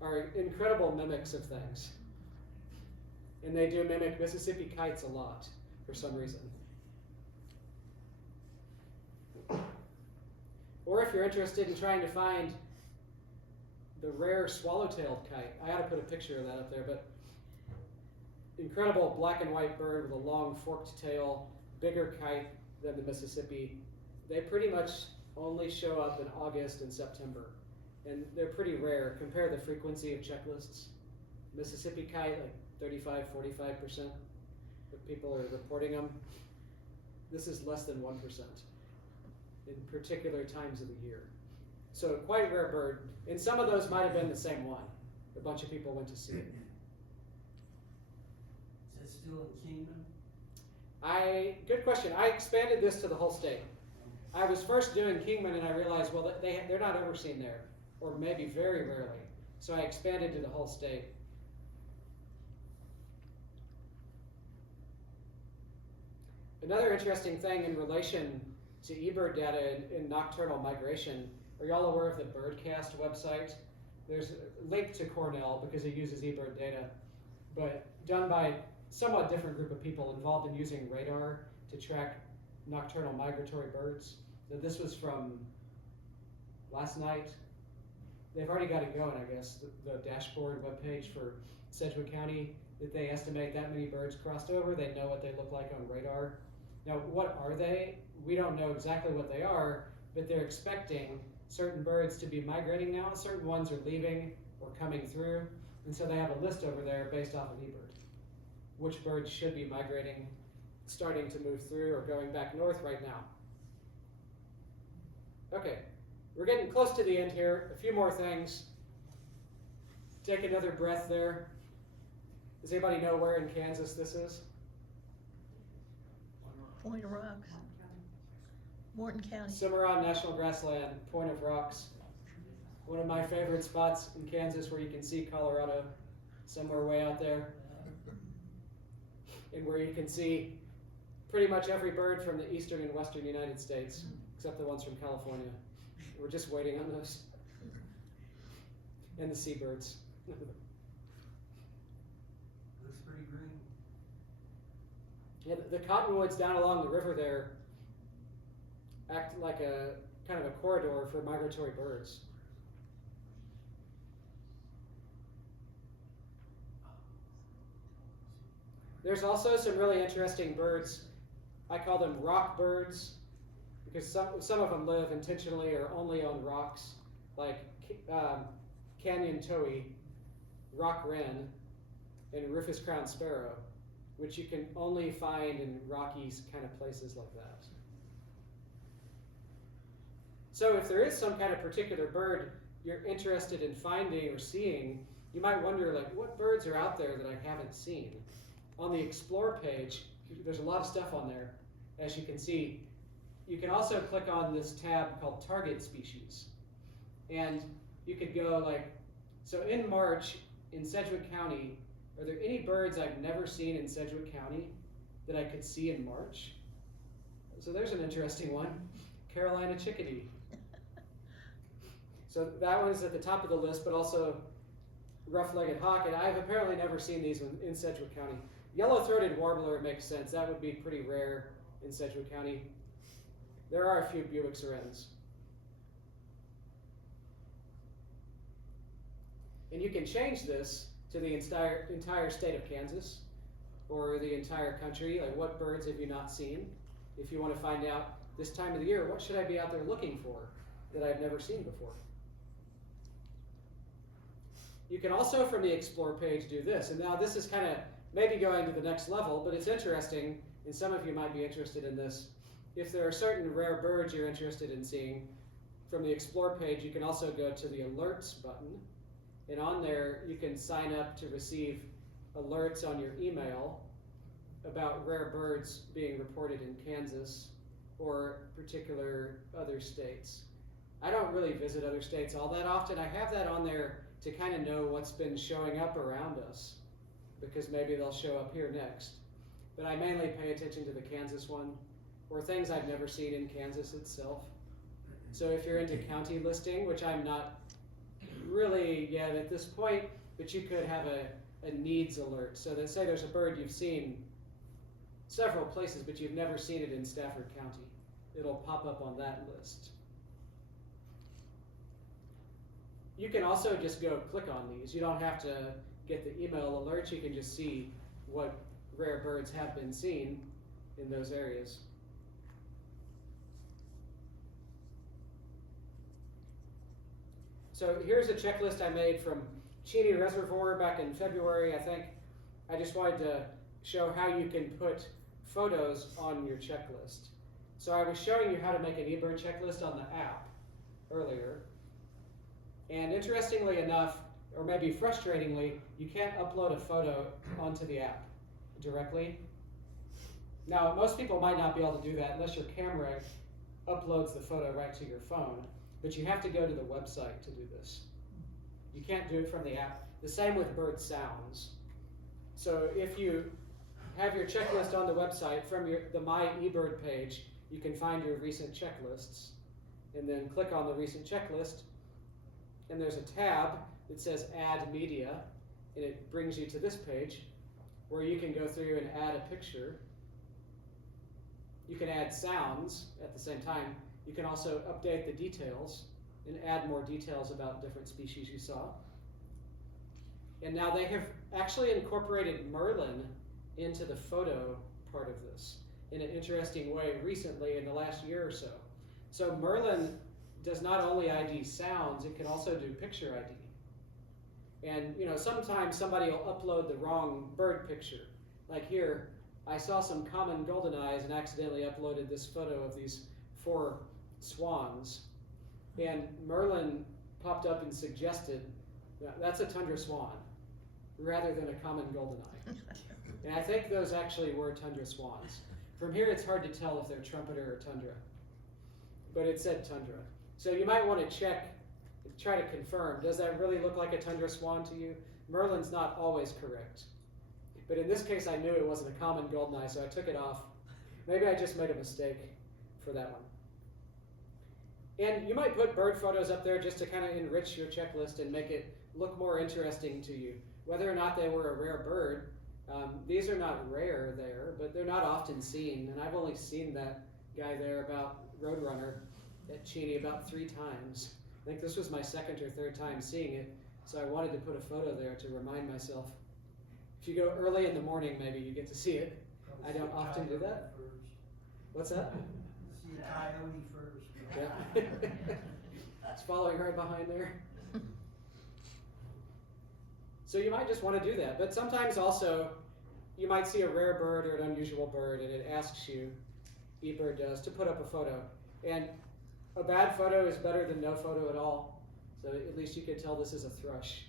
are incredible mimics of things. And they do mimic Mississippi kites a lot for some reason. Or if you're interested in trying to find the rare swallow-tailed kite, I ought to put a picture of that up there, but incredible black and white bird with a long forked tail, bigger kite than the Mississippi. They pretty much only show up in August and September, and they're pretty rare. Compare the frequency of checklists. Mississippi kite, like 35–45% of people are reporting them. This is less than 1% in particular times of the year. So quite rare bird, and some of those might have been the same one. A bunch of people went to see it. Is that still in Kingman? Good question. I expanded this to the whole state. I was first doing Kingman and I realized, well, they're not ever seen there, or maybe very rarely. So I expanded to the whole state. Another interesting thing in relation to eBird data in nocturnal migration, are y'all aware of the Birdcast website? There's a link to Cornell because it uses eBird data, but done by a somewhat different group of people involved in using radar to track nocturnal migratory birds. So this was from last night. They've already got it going, I guess, the dashboard webpage for Sedgwick County, that they estimate that many birds crossed over. They know what they look like on radar. Now, what are they? We don't know exactly what they are, but they're expecting certain birds to be migrating now. Certain ones are leaving or coming through, and so they have a list over there based off of eBird. Which birds should be migrating, starting to move through, or going back north right now. Okay, we're getting close to the end here. A few more things. Take another breath there. Does anybody know where in Kansas this is? Point of Rocks. Morton County. Cimarron National Grassland, Point of Rocks. One of my favorite spots in Kansas where you can see Colorado, somewhere way out there. And where you can see pretty much every bird from the eastern and western United States, except the ones from California. We're just waiting on those. And the seabirds. Looks pretty green. Yeah, the cottonwoods down along the river there act like a kind of a corridor for migratory birds. There's also some really interesting birds. I call them rock birds because some of them live intentionally or only on rocks, like canyon towhee, rock wren, and rufous crowned sparrow, which you can only find in rocky kind of places like that. So if there is some kind of particular bird you're interested in finding or seeing, you might wonder, like, what birds are out there that I haven't seen? On the Explore page, there's a lot of stuff on there, as you can see. You can also click on this tab called Target Species. And you could go like, so in March, in Sedgwick County, are there any birds I've never seen in Sedgwick County that I could see in March? So there's an interesting one, Carolina chickadee. So that one's at the top of the list, but also rough-legged hawk, and I've apparently never seen these in Sedgwick County. Yellow-throated warbler makes sense. That would be pretty rare in Sedgwick County. There are a few Buick Wrens. And you can change this to the entire state of Kansas or the entire country. Like, what birds have you not seen? If you want to find out this time of the year, what should I be out there looking for that I've never seen before? You can also, from the Explore page, do this. And now this is kind of maybe going to the next level, but it's interesting, and some of you might be interested in this. If there are certain rare birds you're interested in seeing, from the Explore page, you can also go to the Alerts button. And on there, you can sign up to receive alerts on your email about rare birds being reported in Kansas or particular other states. I don't really visit other states all that often. I have that on there to kind of know what's been showing up around us, because maybe they'll show up here next. But I mainly pay attention to the Kansas one, or things I've never seen in Kansas itself. So if you're into county listing, which I'm not really yet at this point, but you could have a needs alert. So let's say there's a bird you've seen several places, but you've never seen it in Stafford County. It'll pop up on that list. You can also just go click on these. You don't have to get the email alerts. You can just see what rare birds have been seen in those areas. So here's a checklist I made from Cheney Reservoir back in February, I think. I just wanted to show how you can put photos on your checklist. So I was showing you how to make an eBird checklist on the app earlier. And interestingly enough, or maybe frustratingly, you can't upload a photo onto the app directly. Now, most people might not be able to do that unless your camera uploads the photo right to your phone, but you have to go to the website to do this. You can't do it from the app. The same with bird sounds. So if you have your checklist on the website, from the My eBird page, you can find your recent checklists, and then click on the recent checklist, and there's a tab that says Add Media, and it brings you to this page where you can go through and add a picture. You can add sounds at the same time. You can also update the details and add more details about different species you saw. And now they have actually incorporated Merlin into the photo part of this in an interesting way recently in the last year or so. So Merlin does not only ID sounds, it can also do picture ID. And sometimes somebody will upload the wrong bird picture. Like here, I saw some common golden eyes and accidentally uploaded this photo of these 4 swans. And Merlin popped up and suggested that's a tundra swan rather than a common golden eye. And I think those actually were tundra swans. From here, it's hard to tell if they're trumpeter or tundra, but it said tundra. So you might want to check, try to confirm, does that really look like a tundra swan to you? Merlin's not always correct. But in this case, I knew it wasn't a common goldeneye, so I took it off. Maybe I just made a mistake for that one. And you might put bird photos up there just to kind of enrich your checklist and make it look more interesting to you. Whether or not they were a rare bird, these are not rare there, but they're not often seen. And I've only seen that guy there about Roadrunner at Cheney about 3 times. I think this was my 2nd or 3rd time seeing it, so I wanted to put a photo there to remind myself. If you go early in the morning, maybe you get to see it. I don't often do that. What's that? See a coyote first. Yeah. It's following right behind there. So you might just want to do that. But sometimes also, you might see a rare bird or an unusual bird, and it asks you, eBird does, to put up a photo. And a bad photo is better than no photo at all. So at least you can tell this is a thrush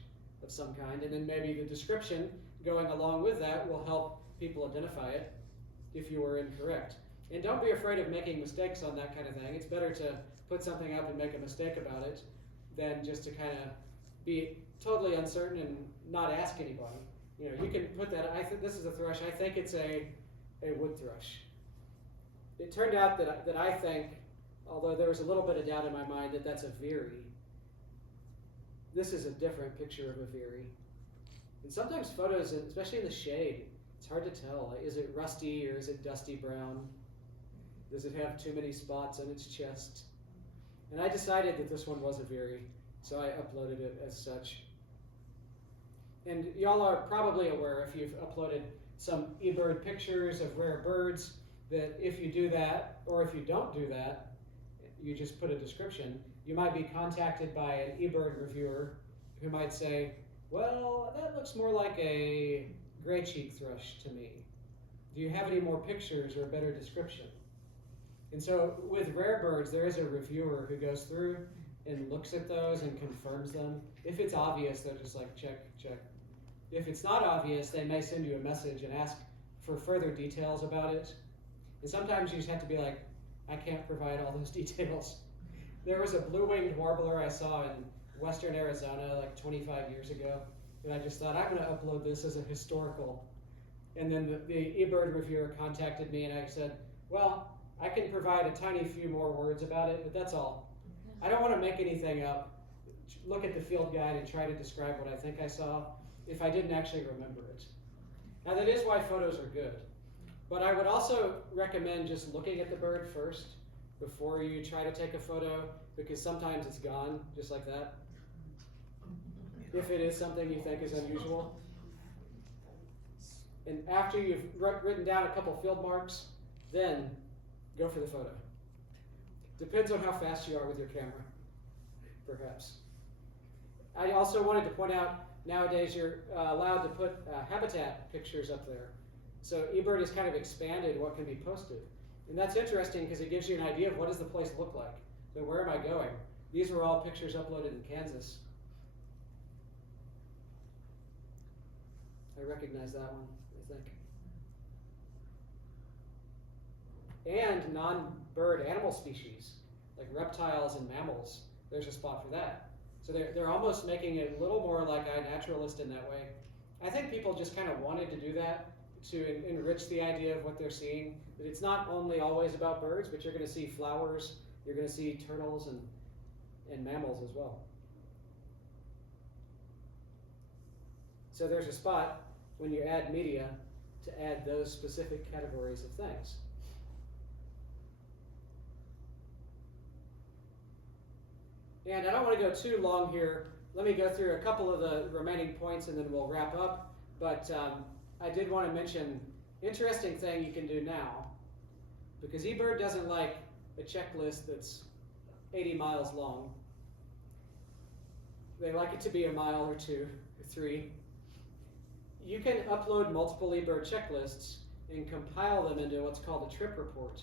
of some kind. And then maybe the description going along with that will help people identify it if you were incorrect. And don't be afraid of making mistakes on that kind of thing. It's better to put something up and make a mistake about it than just to kind of be totally uncertain and not ask anybody. You know, you can put that, I think this is a thrush, I think it's a wood thrush. It turned out that I think, although there was a little bit of doubt in my mind, that that's a veery. This is a different picture of a veery. And sometimes photos, especially in the shade, it's hard to tell. Like, is it rusty or is it dusty brown? Does it have too many spots on its chest? And I decided that this one was a veery, so I uploaded it as such. And y'all are probably aware, if you've uploaded some eBird pictures of rare birds, that if you do that, or if you don't do that, you just put a description, you might be contacted by an eBird reviewer who might say, well, that looks more like a gray cheek thrush to me. Do you have any more pictures or a better description? And so with rare birds, there is a reviewer who goes through and looks at those and confirms them. If it's obvious, they're just like, check, check. If it's not obvious, they may send you a message and ask for further details about it. And sometimes you just have to be like, I can't provide all those details. There was a blue-winged warbler I saw in western Arizona like 25 years ago, and I just thought, I'm going to upload this as a historical. And then the eBird reviewer contacted me, and I said, well, I can provide a tiny few more words about it, but that's all. I don't want to make anything up, look at the field guide and try to describe what I think I saw if I didn't actually remember it. Now that is why photos are good. But I would also recommend just looking at the bird first before you try to take a photo, because sometimes it's gone just like that. If it is something you think is unusual. And after you've written down a couple field marks, then go for the photo. Depends on how fast you are with your camera, perhaps. I also wanted to point out, nowadays you're allowed to put habitat pictures up there. So eBird has kind of expanded what can be posted. And that's interesting because it gives you an idea of what does the place look like. So where am I going? These were all pictures uploaded in Kansas. I recognize that one, I think. And non-bird animal species, like reptiles and mammals, there's a spot for that. So they're almost making it a little more like a naturalist in that way. I think people just kind of wanted to do that to enrich the idea of what they're seeing. That it's not only always about birds, but you're going to see flowers, you're going to see turtles and mammals as well. So there's a spot when you add media to add those specific categories of things. And I don't want to go too long here. Let me go through a couple of the remaining points and then we'll wrap up. But I did want to mention interesting thing you can do now, because eBird doesn't like a checklist that's 80 miles long. They like it to be a mile or 2 or 3. You can upload multiple eBird checklists and compile them into what's called a trip report.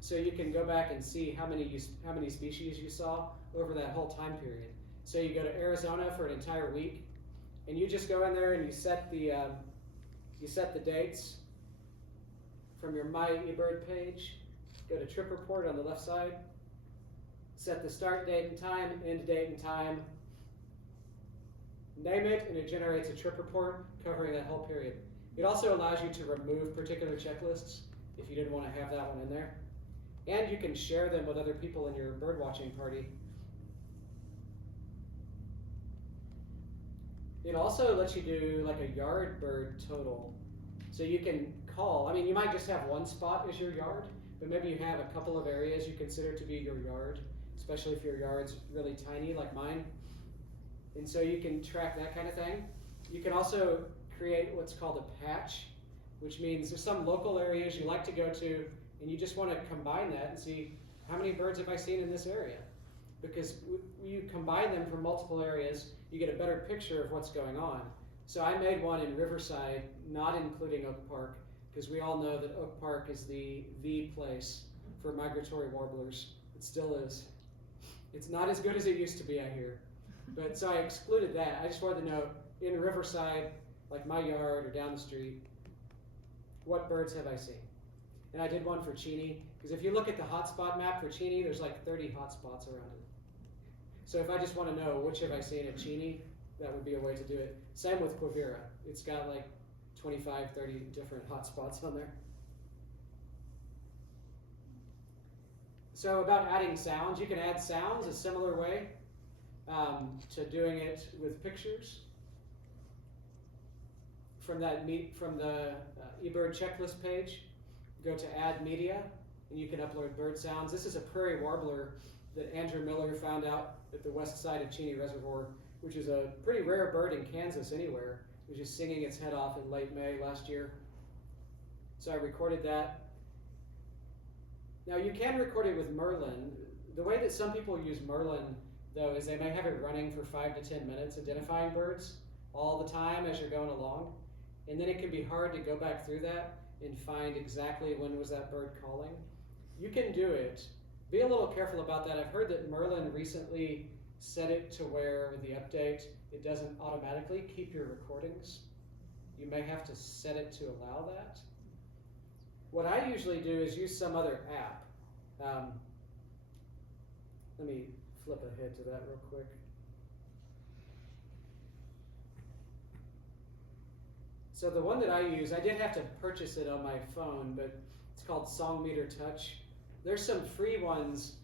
So you can go back and see how many species you saw over that whole time period. So you go to Arizona for an entire week, and you just go in there and you set the dates from your My eBird page. Go to trip report on the left side. Set the start date and time, end date and time. Name it, and it generates a trip report covering that whole period. It also allows you to remove particular checklists if you didn't want to have that one in there. And you can share them with other people in your bird watching party. It also lets you do like a yard bird total. So you can call, I mean, you might just have one spot as your yard, but maybe you have a couple of areas you consider to be your yard, especially if your yard's really tiny like mine. And so you can track that kind of thing. You can also create what's called a patch, which means there's some local areas you like to go to, and you just want to combine that and see how many birds have I seen in this area. Because you combine them from multiple areas, you get a better picture of what's going on. So I made one in Riverside, not including Oak Park, because we all know that Oak Park is the place for migratory warblers. It still is. It's not as good as it used to be, I hear. But so I excluded that. I just wanted to know in Riverside, like my yard or down the street, what birds have I seen? And I did one for Cheney, because if you look at the hotspot map for Cheney, there's like 30 hotspots around it. So if I just want to know which have I seen at Cheney, that would be a way to do it. Same with Quivira. It's got like 25, 30 different hotspots on there. So about adding sounds, you can add sounds a similar way to doing it with pictures. From the eBird checklist page, go to Add Media, and you can upload bird sounds. This is a prairie warbler that Andrew Miller found out at the west side of Cheney Reservoir, which is a pretty rare bird in Kansas anywhere. It was just singing its head off in late May last year. So I recorded that. Now you can record it with Merlin. The way that some people use Merlin, though, is they may have it running for 5 to 10 minutes, identifying birds all the time as you're going along. And then it can be hard to go back through that and find exactly when was that bird calling. You can do it. Be a little careful about that. I've heard that Merlin recently set it to where with the update, it doesn't automatically keep your recordings. You may have to set it to allow that. What I usually do is use some other app. Let me flip ahead to that real quick. So the one that I use, I did have to purchase it on my phone, but it's called Song Meter Touch. There's some free ones,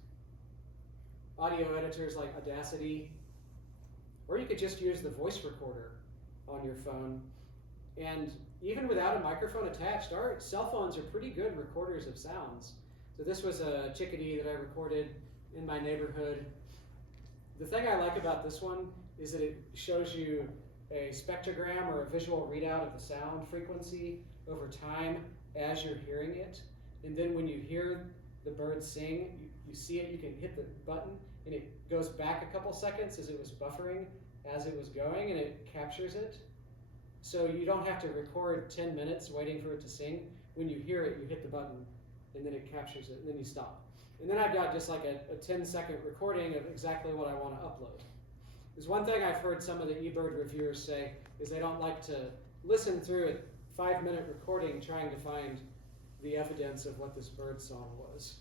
audio editors like Audacity, or you could just use the voice recorder on your phone. And even without a microphone attached, our cell phones are pretty good recorders of sounds. So this was a chickadee that I recorded in my neighborhood. The thing I like about this one is that it shows you a spectrogram or a visual readout of the sound frequency over time as you're hearing it. And then when you hear the bird sing, you see it, you can hit the button, and it goes back a couple seconds as it was buffering as it was going, and it captures it. So you don't have to record 10 minutes waiting for it to sing. When you hear it, you hit the button, and then it captures it, and then you stop. And then I've got just like a 10-second recording of exactly what I want to upload. There's one thing I've heard some of the eBird reviewers say is they don't like to listen through a 5-minute recording trying to find the evidence of what this bird song was.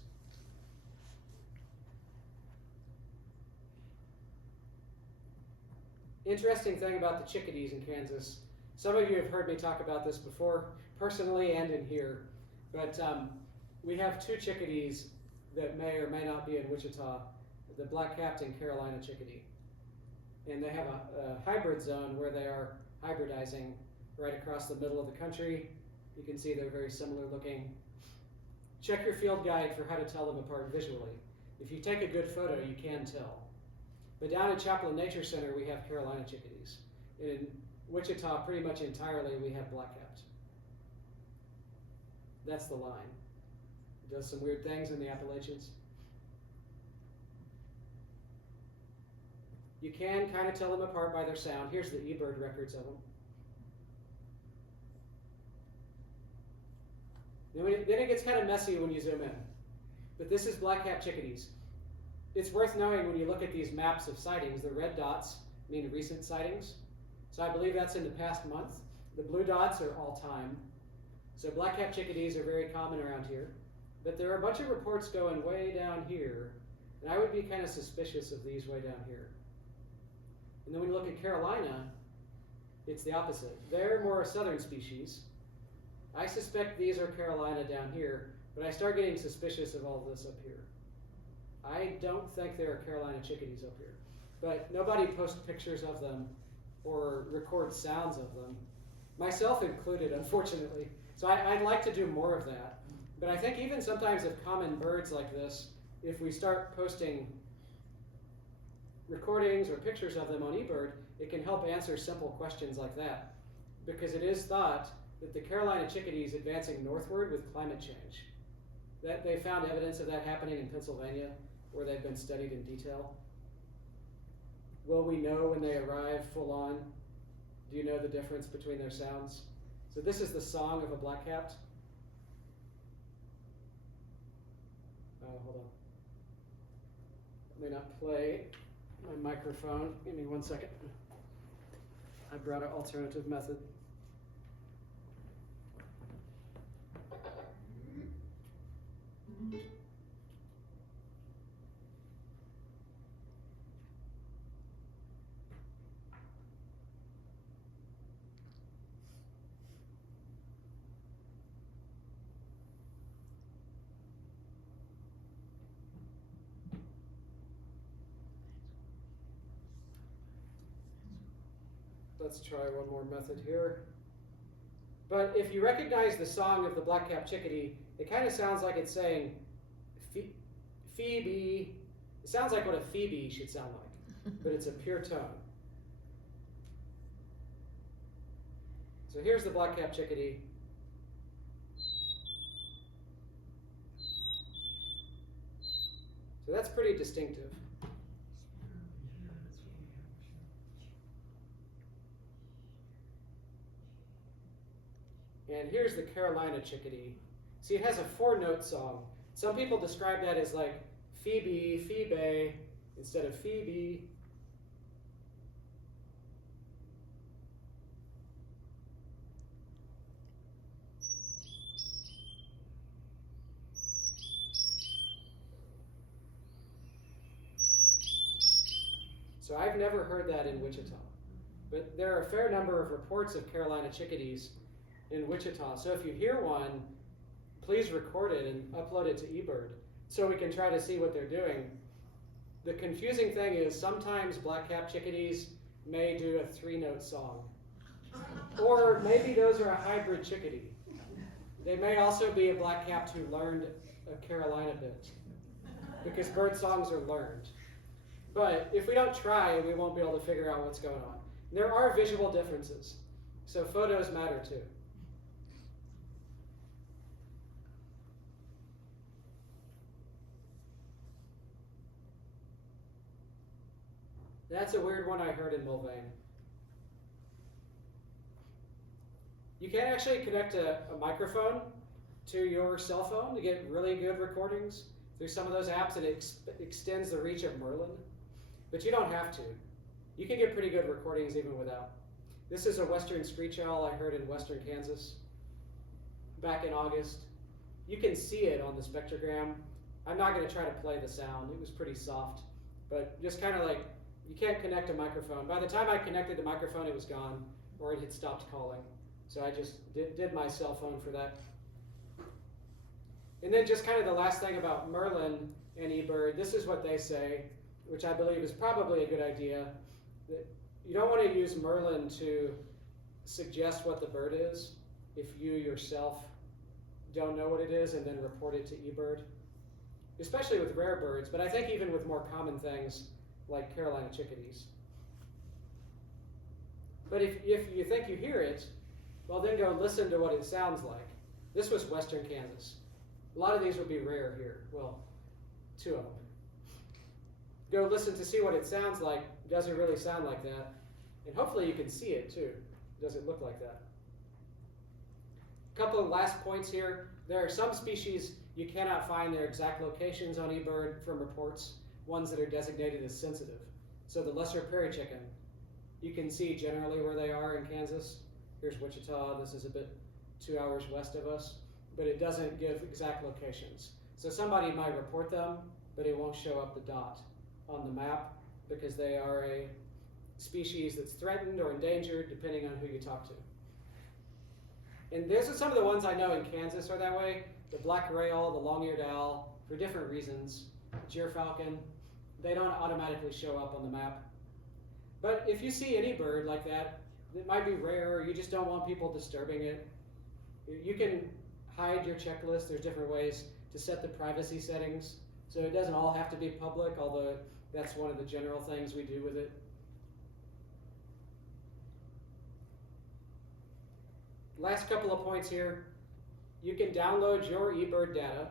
Interesting thing about the chickadees in Kansas. Some of you have heard me talk about this before, personally and in here, but we have 2 chickadees that may or may not be in Wichita, the black-capped and Carolina chickadee. And they have a hybrid zone where they are hybridizing right across the middle of the country. You can see they're very similar looking. Check your field guide for how to tell them apart visually. If you take a good photo, you can tell. But down at Chaplain Nature Center, we have Carolina chickadees. In Wichita, pretty much entirely, we have black-capped. That's the line. It does some weird things in the Appalachians. You can kind of tell them apart by their sound. Here's the eBird records of them. Then it gets kind of messy when you zoom in. But this is black-capped chickadees. It's worth knowing when you look at these maps of sightings, the red dots mean recent sightings. So I believe that's in the past month. The blue dots are all time. So black-capped chickadees are very common around here. But there are a bunch of reports going way down here, and I would be kind of suspicious of these way down here. And then when you look at Carolina, it's the opposite. They're more a southern species. I suspect these are Carolina down here, but I start getting suspicious of all this up here. I don't think there are Carolina chickadees up here, but nobody posts pictures of them or records sounds of them, myself included, unfortunately. So I'd like to do more of that. But I think even sometimes of common birds like this, if we start posting recordings or pictures of them on eBird, it can help answer simple questions like that. Because it is thought that the Carolina chickadee is advancing northward with climate change. That they found evidence of that happening in Pennsylvania, where they've been studied in detail. Will we know when they arrive full on? Do you know the difference between their sounds? So this is the song of a black-capped. Hold on. may not play my microphone. Give me 1 second. I brought an alternative method. Let's try one more method here. But if you recognize the song of the black-capped chickadee, it kind of sounds like it's saying Phoebe. It sounds like what a Phoebe should sound like, but it's a pure tone. So here's the black-capped chickadee. So that's pretty distinctive. And here's the Carolina chickadee. See, it has a 4-note song. Some people describe that as like Phoebe, Phoebe, instead of Phoebe. So I've never heard that in Wichita. But there are a fair number of reports of Carolina chickadees in Wichita. So if you hear one, please record it and upload it to eBird so we can try to see what they're doing. The confusing thing is sometimes black-capped chickadees may do a 3-note song. Or maybe those are a hybrid chickadee. They may also be a black-capped who learned a Carolina bit, because bird songs are learned. But if we don't try, we won't be able to figure out what's going on. There are visual differences, so photos matter too. That's a weird one I heard in Mulvane. You can actually connect a microphone to your cell phone to get really good recordings through some of those apps, and it extends the reach of Merlin. But you don't have to. You can get pretty good recordings even without. This is a western screech owl I heard in western Kansas back in August. You can see it on the spectrogram. I'm not going to try to play the sound. It was pretty soft, but just kind of like, you can't connect a microphone. By the time I connected the microphone, it was gone, or it had stopped calling. So I just did my cell phone for that. And then just kind of the last thing about Merlin and eBird, this is what they say, which I believe is probably a good idea. That you don't want to use Merlin to suggest what the bird is if you yourself don't know what it is and then report it to eBird, especially with rare birds, but I think even with more common things like Carolina chickadees. But if you think you hear it, well, then go listen to what it sounds like. This was western Kansas. A lot of these would be rare here. Well, 2 of them. Go listen to see what it sounds like. Does it really sound like that? And hopefully you can see it too. Does it look like that? A couple of last points here. There are some species you cannot find their exact locations on eBird from reports, ones that are designated as sensitive. So the lesser prairie chicken, you can see generally where they are in Kansas. Here's Wichita. This is a bit 2 hours west of us, but it doesn't give exact locations. So somebody might report them, but it won't show up the dot on the map because they are a species that's threatened or endangered depending on who you talk to. And these are some of the ones I know in Kansas are that way. The black rail, the long-eared owl, for different reasons. Gyrfalcon, they don't automatically show up on the map. But if you see any bird like that, it might be rare, or you just don't want people disturbing it, you can hide your checklist. There's different ways to set the privacy settings. So it doesn't all have to be public, although that's one of the general things we do with it. Last couple of points here. You can download your eBird data.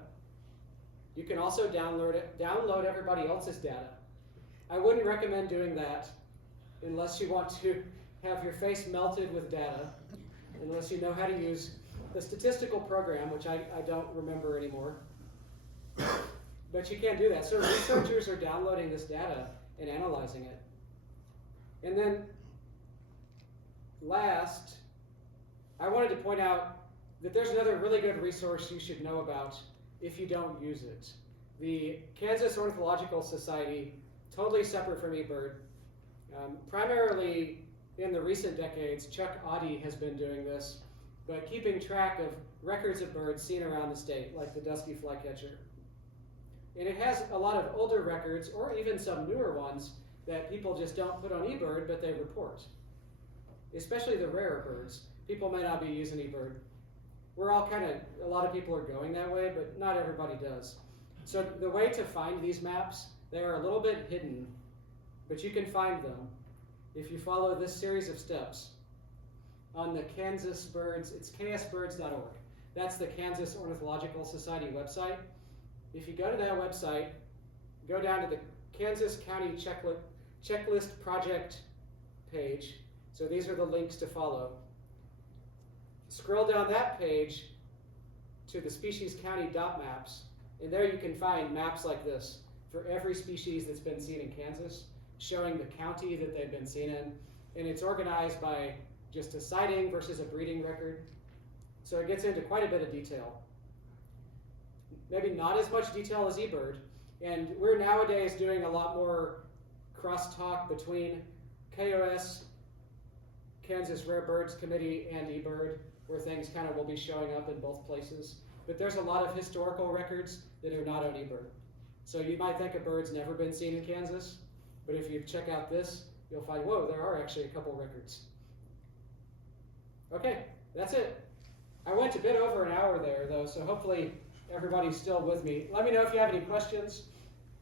You can also download everybody else's data. I wouldn't recommend doing that unless you want to have your face melted with data, unless you know how to use the statistical program, which I don't remember anymore. But you can't do that. So researchers are downloading this data and analyzing it. And then last, I wanted to point out that there's another really good resource you should know about if you don't use it. The Kansas Ornithological Society, totally separate from eBird. Primarily in the recent decades, Chuck Oddie has been doing this, but keeping track of records of birds seen around the state, like the dusky flycatcher. And it has a lot of older records, or even some newer ones, that people just don't put on eBird, but they report. Especially the rarer birds. People may not be using eBird. We're all a lot of people are going that way, but not everybody does. So the way to find these maps, they are a little bit hidden, but you can find them if you follow this series of steps on the Kansas Birds, it's ksbirds.org. That's the Kansas Ornithological Society website. If you go to that website, go down to the Kansas County Checklist Project page. So these are the links to follow. Scroll down that page to the species county dot maps, and there you can find maps like this for every species that's been seen in Kansas, showing the county that they've been seen in, and it's organized by just a sighting versus a breeding record. So it gets into quite a bit of detail. Maybe not as much detail as eBird, and we're nowadays doing a lot more crosstalk between KOS, Kansas Rare Birds Committee, and eBird, where things will be showing up in both places. But there's a lot of historical records that are not on eBird. So you might think a bird's never been seen in Kansas, but if you check out this, you'll find, whoa, there are actually a couple records. Okay, that's it. I went a bit over an hour there, though, so hopefully everybody's still with me. Let me know if you have any questions.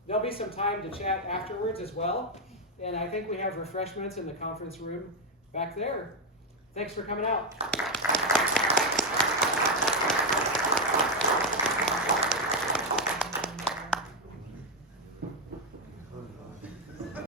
There'll be some time to chat afterwards as well, and I think we have refreshments in the conference room back there. Thanks for coming out.